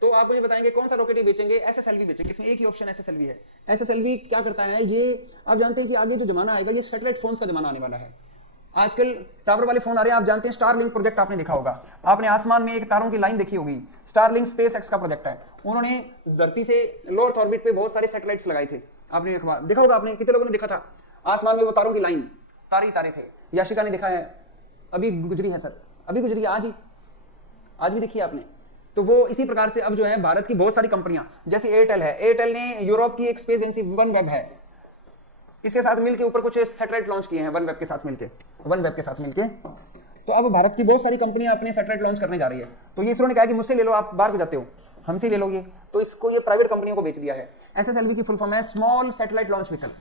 तो आप मुझे बताएंगे कौन सा रॉकेट ही बेचेंगे, SSLV बेचेंगे, इसमें एक ही ऑप्शन SSLV है। SSLV क्या करता है, ये आप जानते हैं कि आगे जो जमाना आएगा ये सैटेलाइट फोन्स का जमाना आने वाला है। आजकल टावर वाले फोन आ रहे हैं, आप जानते हैं स्टारलिंक प्रोजेक्ट आपने देखा होगा, आपने आसमान में एक तारों की लाइन देखी होगी, स्टारलिंक स्पेसएक्स का प्रोजेक्ट है। उन्होंने धरती से लो अर्थ ऑर्बिट पे बहुत सारे सैटेलाइट्स लगाए थे, आपने देखा होगा, आपने कितने लोगों ने देखा था आसमान में वो तारों की लाइन, तारे थे। याशिका ने देखा है, अभी गुजरी है सर, अभी गुजरी है, आज भी देखी है आपने। तो वो इसी प्रकार से अब जो है भारत की बहुत सारी कंपनियां, जैसे एयरटेल है, एयरटेल ने यूरोप की एक स्पेस एजेंसी वनवेब है, इसके साथ मिलकर ऊपर कुछ सैटेलाइट लॉन्च किए हैं, वनवेब के साथ मिलके। तो अब भारत की बहुत सारी कंपनियां अपने सैटेलाइट लॉन्च करने जा रही है। तो ये इसरो ने कहा कि मुझसे ले लो, आप बाहर को जाते हो, हमसे ले लो ये, तो इसको ये प्राइवेट कंपनियों को बेच दिया है। SSLV की फुल फॉर्म है small satellite launch vehicle.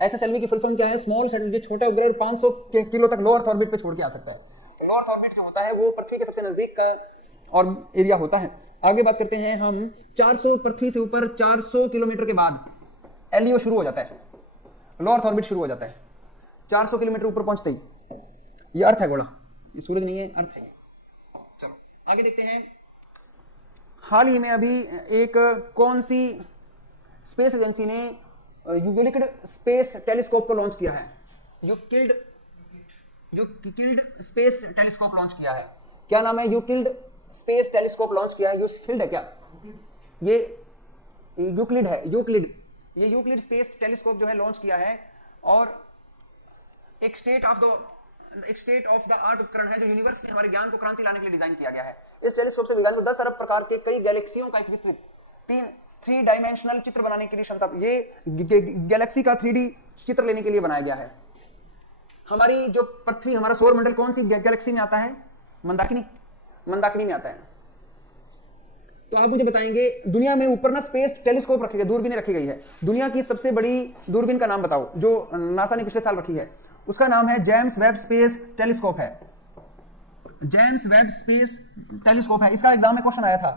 SSLV की फुल फॉर्म क्या है, स्मॉल सैटेलाइट, जो छोटा उपग्रह 500 किलो तक लो अर्थ ऑर्बिट पे छोड़ के आ सकता है। तो लो अर्थ ऑर्बिट जो होता है वो पृथ्वी के सबसे नजदीक का और एरिया होता है। आगे बात करते हैं हम 400, पृथ्वी से ऊपर 400 किलोमीटर के बाद LEO शुरू हो जाता है, लो अर्थ ऑर्बिट शुरू हो जाता है 400 किलोमीटर ऊपर पहुंचते ही। ये अर्थ है गोला, ये सूरज नहीं है, अर्थ है। चलो आगे देखते हैं, हाल ही में अभी एक कौन सी स्पेस एजेंसी ने यूक्लिड स्पेस टेलीस्कोप को लॉन्च किया है, यूक्लिड स्पेस टेलीस्कोप लॉन्च किया है। क्या नाम है, यूक्लिड स्पेस टेलीस्कोप लॉन्च किया है। यूक्लिड है क्या, ये यूक्लिड है, ये यूक्लिड स्पेस टेलीस्कोप जो है लॉन्च किया है, और एक स्टेट ऑफ द आर्ट उपकरण है जो यूनिवर्स में हमारे ज्ञान को क्रांति लाने के लिए डिजाइन किया गया है। इस टेलीस्कोप से विज्ञान को 10 अरब प्रकार के कई गैलेक्सियों का एक विस्तृत 3 डायमेंशनल चित्र बनाने के लिए क्षमता, ये गैलेक्सी का 3D चित्र लेने के लिए बनाया गया है। हमारी जो पृथ्वी, हमारा सौर मंडल कौन सी गैलेक्सी में आता है, मंदाकिनी में आता है। तो आप मुझे बताएंगे दुनिया में ऊपर ना स्पेस टेलीस्कोप रखी गई, दूरबीन रखी गई है। दुनिया की सबसे बड़ी दूरबीन का नाम बताओ जो नासा ने पिछले साल रखी है। उसका नाम है जेम्स वेब स्पेस टेलीस्कोप है। जेम्स वेब स्पेस टेलीस्कोप है। इसका एग्जाम में क्वेश्चन आया था।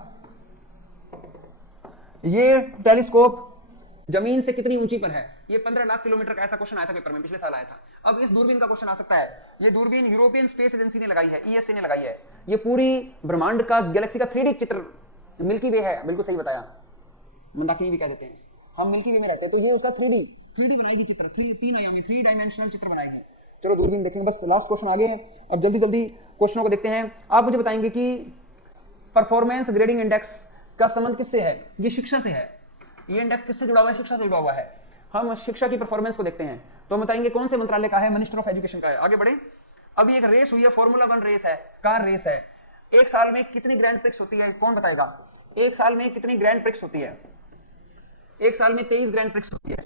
ये टेलीस्कोप जमीन से कितनी ऊंची पर है? ये 15 लाख किलोमीटर का ऐसा क्वेश्चन आया था पेपर में, पिछले साल आया था। अब इस दूरबीन का क्वेश्चन आ सकता है। ये दूरबीन यूरोपियन स्पेस एजेंसी ने लगाई है, ईएसए ने लगाई है। ये पूरी ब्रह्मांड का, गैलेक्सी का 3D चित्र, मिल्की वे है। बिल्कुल सही बताया, मंदाकिनी भी कह देते हैं, हम मिल्की वे में रहते हैं। तो ये उसका 3D बनाएगी चित्र, 3 आयामी 3 डायमेंशनल चित्र बनाएगी। चलो दूरबीन देखेंगे, बस लास्ट क्वेश्चन आगे है। अब जल्दी जल्दी क्वेश्चनों को देखते हैं। आप मुझे बताएंगे कि परफॉर्मेंस ग्रेडिंग इंडेक्स का संबंध किससे है? ये शिक्षा से है। ये इंडेक्स किससे जुड़ा हुआ है? शिक्षा से जुड़ा हुआ है। हम शिक्षा की परफॉर्मेंस को देखते हैं तो हम बताएंगे कौन से मंत्रालय का है? मिनिस्टर ऑफ एजुकेशन का है। आगे बढ़े। अभी एक रेस हुई है, फॉर्मूला 1 रेस है, कार रेस है। एक साल में कितनी ग्रैंड प्रिक्स होती है? कौन बताएगा? एक साल में कितनी ग्रैंड प्रिक्स होती है? एक साल में 23 ग्रैंड प्रिक्स होती है।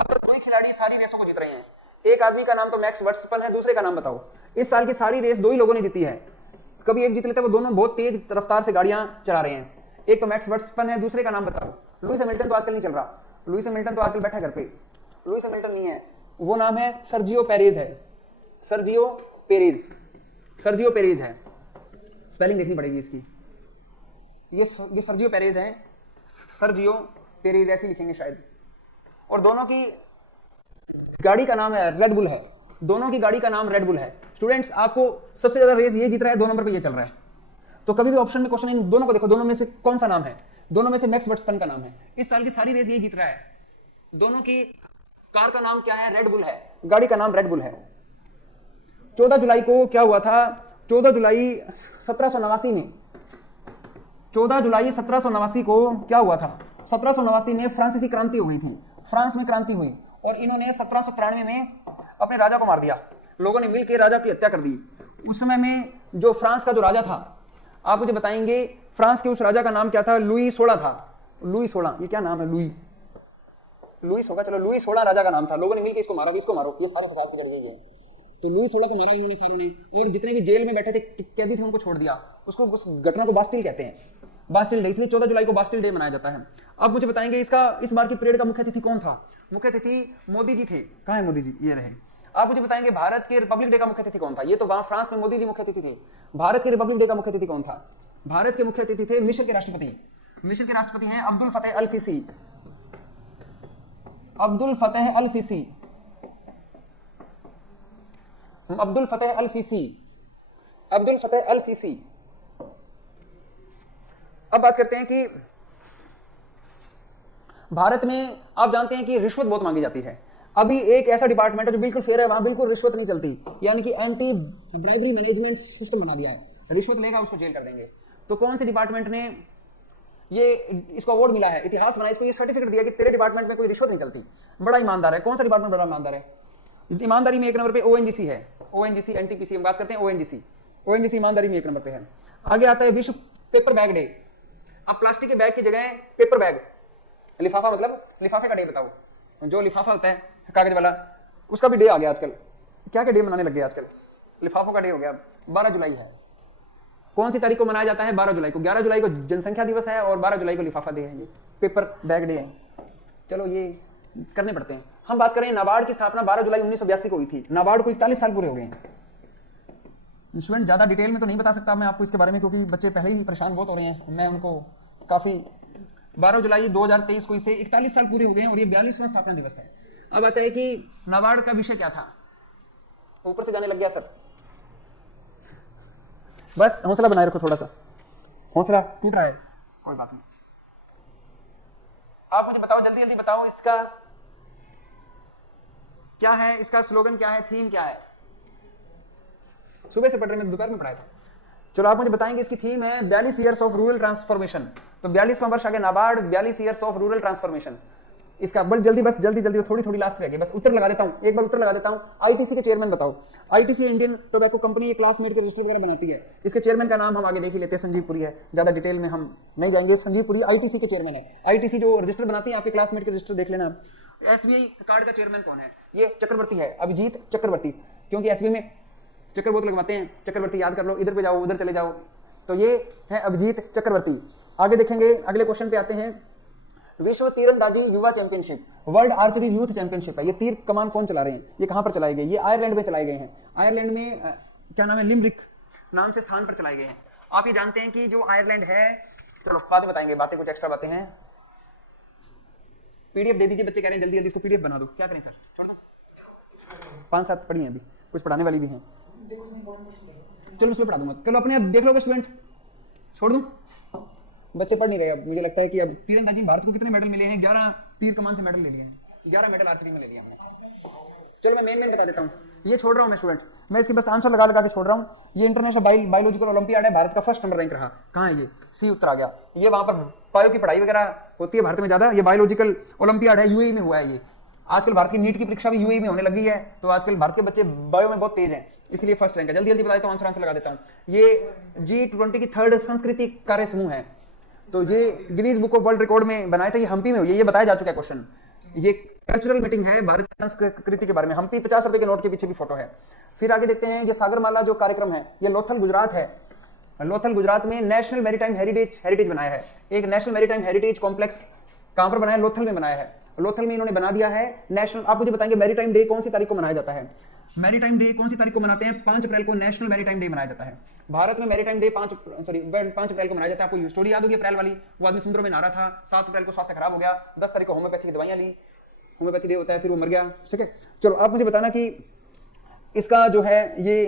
अब दो ही खिलाड़ी सारी रेसों को जीत रहे हैं। एक आदमी का नाम तो मैक्स वर्स्टफन है, दूसरे का नाम बताओ। इस साल की सारी रेस दो ही लोगों ने जीती है। कभी एक जीत लेते हैं, वो दोनों बहुत तेज रफ्तार से गाड़ियां चला रहे हैं। एक तो मैक्स वर्स्टफन है, दूसरे का नाम बताओ। लुइस हैमिल्टन तो आजकल नहीं चल रहा। लुइस हैमिल्टन तो आजकल बैठा घर पे। लुइस हैमिल्टन नहीं है, वो नाम है सर्जियो पेरेज है। सर्जियो पेरेज, सर्जियो पेरेज है। स्पेलिंग देखनी पड़ेगी इसकी। ये सर्जियो पेरेज है, सर्जियो पेरेज ऐसे लिखेंगे शायद। और दोनों की गाड़ी का नाम है रेड बुल है। दोनों की गाड़ी का नाम रेड बुल है। स्टूडेंट्स, आपको सबसे ज्यादा रेस ये जीत रहा है, 2 नंबर पे ये चल रहा है। तो कभी भी ऑप्शन में क्वेश्चन इन दोनों को देखो, दोनों में से कौन सा नाम है? दोनों में से मैक्स वर्स्टफन का नाम है। इस साल की सारी रेस ये जीत रहा है। दोनों की कार का नाम क्या है? रेड बुल है। गाड़ी का नाम रेड बुल है। 14 जुलाई को क्या हुआ था? 14 जुलाई 1789 में, 14 जुलाई 1789 को क्या हुआ था? 1789 में फ्रांसीसी क्रांति हुई थी। फ्रांस में क्रांति हुई और इन्होंने 1793 में अपने राजा को मार दिया। लोगों ने मिलकर राजा की हत्या कर दी। उस समय में जो फ्रांस का जो राजा था, आप मुझे बताएंगे फ्रांस के उस राजा का नाम क्या था? लुई 16 था। लुई 16, ये क्या नाम है? लुईस होगा। चलो, लुई 16 राजा का नाम था। लोगों ने मिलकर इसको मारो, इसको मारो। ये सारे फसाद की जड़ यही है। तो लुई 16 को मारा इन्होंने सारों ने, और जितने भी जेल में बैठे थे कैदी थे उनको छोड़ दिया। उसको उस घटना को बास्टिल कहते हैं, बास्टिल डे। इसलिए 14 जुलाई को बास्टिल डे मनाया जाता है। अब मुझे बताएंगे इसका, इस बार की परेड का मुख्य अतिथि कौन था? मुख्य अतिथि मोदी जी थे। कहाँ है मोदी जी? ये रहे। आप मुझे बताएंगे भारत के रिपब्लिक डे का मुख्य अतिथि कौन था? ये तो वहां फ्रांस में मोदी जी मुख्य अतिथि थे। भारत के रिपब्लिक डे का मुख्य अतिथि कौन था? भारत के मुख्य अतिथि थे मिस्र के राष्ट्रपति। मिस्र के राष्ट्रपति हैं अब्दुल फतेह अल सीसी। अब्दुल फतेह अल सीसी, अब्दुल फतेह अल सीसी, अब्दुल फतेह अल सीसी। अब बात करते हैं कि भारत में आप जानते हैं कि रिश्वत बहुत मांगी जाती है। अभी एक ऐसा डिपार्टमेंट है जो बिल्कुल फेयर है, वहां बिल्कुल रिश्वत नहीं चलती, यानी कि एंटी ब्राइबरी मैनेजमेंट सिस्टम बना दिया है। रिश्वत लेगा उसको जेल कर देंगे। तो कौन से डिपार्टमेंट ने ये इसको अवार्ड मिला है? इतिहास बना, इसको ये सर्टिफिकेट दिया कि तेरे डिपार्टमेंट में कोई रिश्वत नहीं चलती, बड़ा ईमानदार है। कौन सा डिपार्टमेंट बड़ा ईमानदार है? ईमानदारी में 1 नंबर पे ओएनजीसी है। ओएनजीसी, एनटीपीसी हम बात करते हैं। ओएनजीसी, ओएनजीसी ईमानदारी में 1 नंबर पे है। आगे आता है विश्व पेपर बैग डे। अब प्लास्टिक के बैग की जगह पेपर बैग, लिफाफा, मतलब लिफाफे का डे बताओ। जो लिफाफा होता है कागज वाला, उसका भी डे आ गया आजकल। क्या क्या डे मनाने लग गए आजकल? लिफाफों का डे हो गया। 12 जुलाई है। कौन सी तारीख को मनाया जाता है? 12 जुलाई को। 11 जुलाई को जनसंख्या दिवस है और 12 जुलाई को लिफाफा डे है। ये पेपर बैग डे है। चलो ये करने पड़ते हैं। हम बात करें नाबार्ड की स्थापना 12 जुलाई 1982 को हुई थी। नाबार्ड को 41 साल पूरे हो गए हैं। स्टूडेंट, ज्यादा डिटेल में तो नहीं बता सकता मैं आपको इसके बारे में, क्योंकि बच्चे पहले ही परेशान बहुत हो रहे हैं। मैं उनको काफी 12 जुलाई 2023 को इसे 41 साल पूरे हो गए हैं और ये 42वां स्थापना दिवस है। अब आता है कि नाबार्ड का विषय क्या था? ऊपर से जाने लग गया सर। बस हौसला बनाए रखो, थोड़ा सा हौसला टूट रहा है, कोई बात नहीं। आप मुझे बताओ, जल्दी जल्दी बताओ, इसका क्या है? इसका स्लोगन क्या है? थीम क्या है? सुबह से पढ़ रहे, मैं दोपहर में पढ़ाया था। चलो आप मुझे बताएंगे, इसकी थीम है 42 ईयर्स ऑफ रूरल ट्रांसफॉर्मेशन। तो 42वां वर्ष आ गया NABARD, 42 years of rural transformation. इसका बल जल्दी, बस जल्दी जल्दी, थोड़ी लास्ट रह गई, बस उत्तर लगा देता हूं, एक बार उत्तर लगा देता हूं। आईटीसी के चेयरमैन बताओ। आईटीसी इंडियन टोबैको कंपनी, ये क्लासमेट के रजिस्टर वगैरह बनाती है। इसके चेयरमैन का नाम हम आगे देख ही लेते हैं, संजीव पुरी है। ज्यादा डिटेल में हम नहीं जाएंगे। संजीव पुरी आईटीसी के चेयरमैन है। आईटीसी जो रजिस्टर बनाती है, आपके क्लासमेट के रजिस्टर देख लेना। एसबीआई कार्ड का चेयरमैन कौन है? ये चक्रवर्ती है, अभिजीत चक्रवर्ती, क्योंकि एसबीआई में चक्कर बहुत लगवाते हैं। चक्रवर्ती याद कर लो, इधर पे जाओ, उधर चले जाओ। तो ये है अभिजीत चक्रवर्ती। आगे देखेंगे, अगले क्वेश्चन पे आते हैं। विश्व तीरंदाजी युवा championship, world archery youth championship है। ये तीर कमान कौन चला रहे हैं, ये कहां पर चलाए गए? ये आयरलैंड में चलाए गए हैं। आयरलैंड में क्या नाम है, लिमरिक नाम से स्थान पर चलाए गए हैं। आप ये जानते हैं कि जो आयरलैंड है, चलो बातें बताएंगे, बातें कुछ एक्स्ट्रा बातें हैं। पीडीएफ दे दीजिए, बच्चे कह रहे हैं जल्दी जल्दी इसको पीडीएफ बना दो। क्या करें सर, छोड़ दो, 5-7 पढ़ी हैं अभी, कुछ पढ़ाने वाली भी हैं। चलो इसमें पढ़ा दूंगा, चलो अपने अब देख लो स्टूडेंट, छोड़ दूं, बच्चे पढ़ नहीं रहे। अब मुझे लगता है कि अब तीरंदाजी में भारत को कितने मेडल मिले हैं? 11 तीर कमान से मेडल ले लिए हैं, 11 मेडल आर्चरी में ले लिया हमने। चलो मैं मेन बता देता हूँ, ये छोड़ रहा हूँ मैं स्टूडेंट, मैं इसके बस आंसर लगा के छोड़ रहा हूँ। ये इंटरनेशनल बायोलॉजिकल ओलंपियाड है, भारत का फर्स्ट नंबर रैंक रहा। कहाँ है ये? सी उत्तर आ गया। ये वहां पर बायो की पढ़ाई वगैरह होती है भारत में ज्यादा। ये बायोलॉजिकल ओलंपियाड है, यूएई में हुआ है ये। आजकल भारत की नीट की परीक्षा भी यूएई में होने लगी है, तो आजकल भारत के बच्चे बायो में बहुत तेज हैं, इसलिए फर्स्ट रैंक है। जल्दी जल्दी बता देता हूँ, आंसर लगा देता हूँ। ये G20 की 3rd सांस्कृतिक कार्य समूह है, तो ये Guinness book of world record में बनाया था। ये हम्पी में हुई है, ये बताया जा चुका है क्वेश्चन। ये कल्चरल मीटिंग है भारत की संस्कृति के बारे में। हम्पी 50 रुपए के नोट के पीछे भी फोटो है। फिर आगे देखते हैं, ये सागरमाला जो कार्यक्रम है, ये लोथल गुजरात है। लोथल गुजरात में नेशनल मैरीटाइम हेरिटेज बनाया है। एक नेशनल मैरीटाइम हेरिटेज कॉम्प्लेक्स कहां पर बनाया? लोथल में बनाया है। लोथल में इन्होंने बना दिया है नेशनल। आप मुझे बताएंगे मैरीटाइम डे कौन सी तारीख को मनाया जाता है? मैरीटाइम डे कौन सी तारीख को मनाते हैं? 5 अप्रैल को नेशनल मैरीटाइम डे मनाया जाता है। भारत में मैरीटाइम डे 5 अप्रैल को मनाया जाता है। आपको स्टोरी याद होगी अप्रैल वाली, वो आदमी समुद्र में नहा रहा था, 7 अप्रैल को स्वास्थ्य खराब हो गया, 10 तारीख को होम्योपैथी की दवाइयां ली, होम्योपैथी डे होता है, फिर वो मर गया। ठीक है, चलो आप मुझे बताना कि इसका जो है ये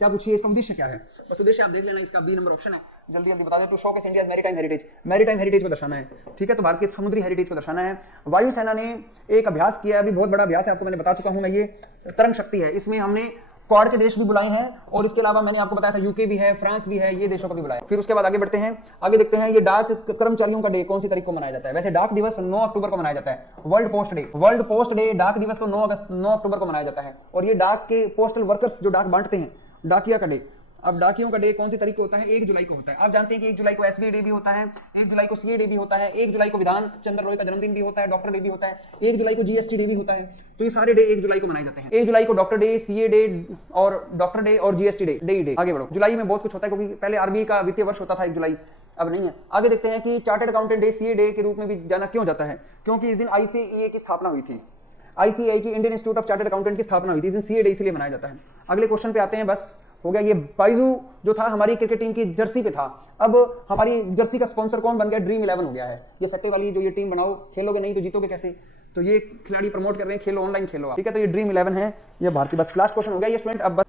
क्या पूछिए, इसका उद्देश्य क्या है? बस उद्देश्य आप देख लेना, इसका बी नंबर ऑप्शन है। जल्दी जल्दी बता दे। To showcase India's maritime heritage, maritime heritage को दर्शाना है। ठीक है, तो भारत के समुद्री हेरिटेज को दर्शाना है। वायुसेना ने एक अभ्यास किया, अभी बहुत बड़ा अभ्यास है, आपको मैंने बता चुका हूं मैं। ये तरंग शक्ति है, इसमें हमने क्वाड के देश भी बुलाए हैं, और इसके अलावा मैंने आपको बताया था यूके भी है, फ्रांस भी है, ये देशों को भी बुलाया। फिर उसके बाद आगे बढ़ते हैं, आगे देखते हैं ये डाक कर्मचारियों का डे कौन सी तारीख को मनाया जाता है? वैसे डाक दिवस 9 अक्टूबर को मनाया जाता है। वर्ल्ड पोस्ट डे डाक दिवस तो 9 अक्टूबर को मनाया जाता है। और ये डाक के पोस्टल वर्कर्स जो डाक बांटते हैं, डाकिया का डे। अब डाकियों का डे कौन सी तारीख को होता है? 1 जुलाई को होता है। आप जानते हैं कि 1 जुलाई को एसबी डे भी होता है, 1 जुलाई को सीए डे भी होता है, 1 जुलाई को विधान चंद्र रॉय का जन्मदिन भी होता है, डॉक्टर डे भी होता है, 1 जुलाई को जीएसटी डे भी होता है। तो ये सारे डे 1 जुलाई को मनाए जाते हैं। 1 जुलाई को डॉक्टर डे, सीए डे और डॉक्टर डे और जीएसटी डे। आगे बढ़ो, जुलाई में बहुत कुछ होता है, क्योंकि पहले आरबीआई का वित्तीय वर्ष होता था 1 जुलाई, अब नहीं है। आगे देखते हैं कि chartered accountant day, CA day के रूप में भी जाना क्यों जाता है? क्योंकि इस दिन आईसीएआई की स्थापना हुई थी। आईसीएआई की Indian institute of chartered accountant की स्थापना हुई थी, इस दिन सीए डे इसलिए मनाया जाता है। अगले क्वेश्चन पे आते हैं, बस हो गया। ये बाइजू जो था हमारी क्रिकेट टीम की जर्सी पे था, अब हमारी जर्सी का स्पॉन्सर कौन बन गया? ड्रीम 11 हो गया है। ये सट्टे वाली जो ये टीम बनाओ, खेलोगे नहीं तो जीतोगे कैसे? तो ये खिलाड़ी प्रमोट कर रहे हैं, खेलो ऑनलाइन खेलो। ठीक है, तो ये ड्रीम 11 है, ये भारत की। बस लास्ट क्वेश्चन हो गया ये स्टूडेंट। अब बस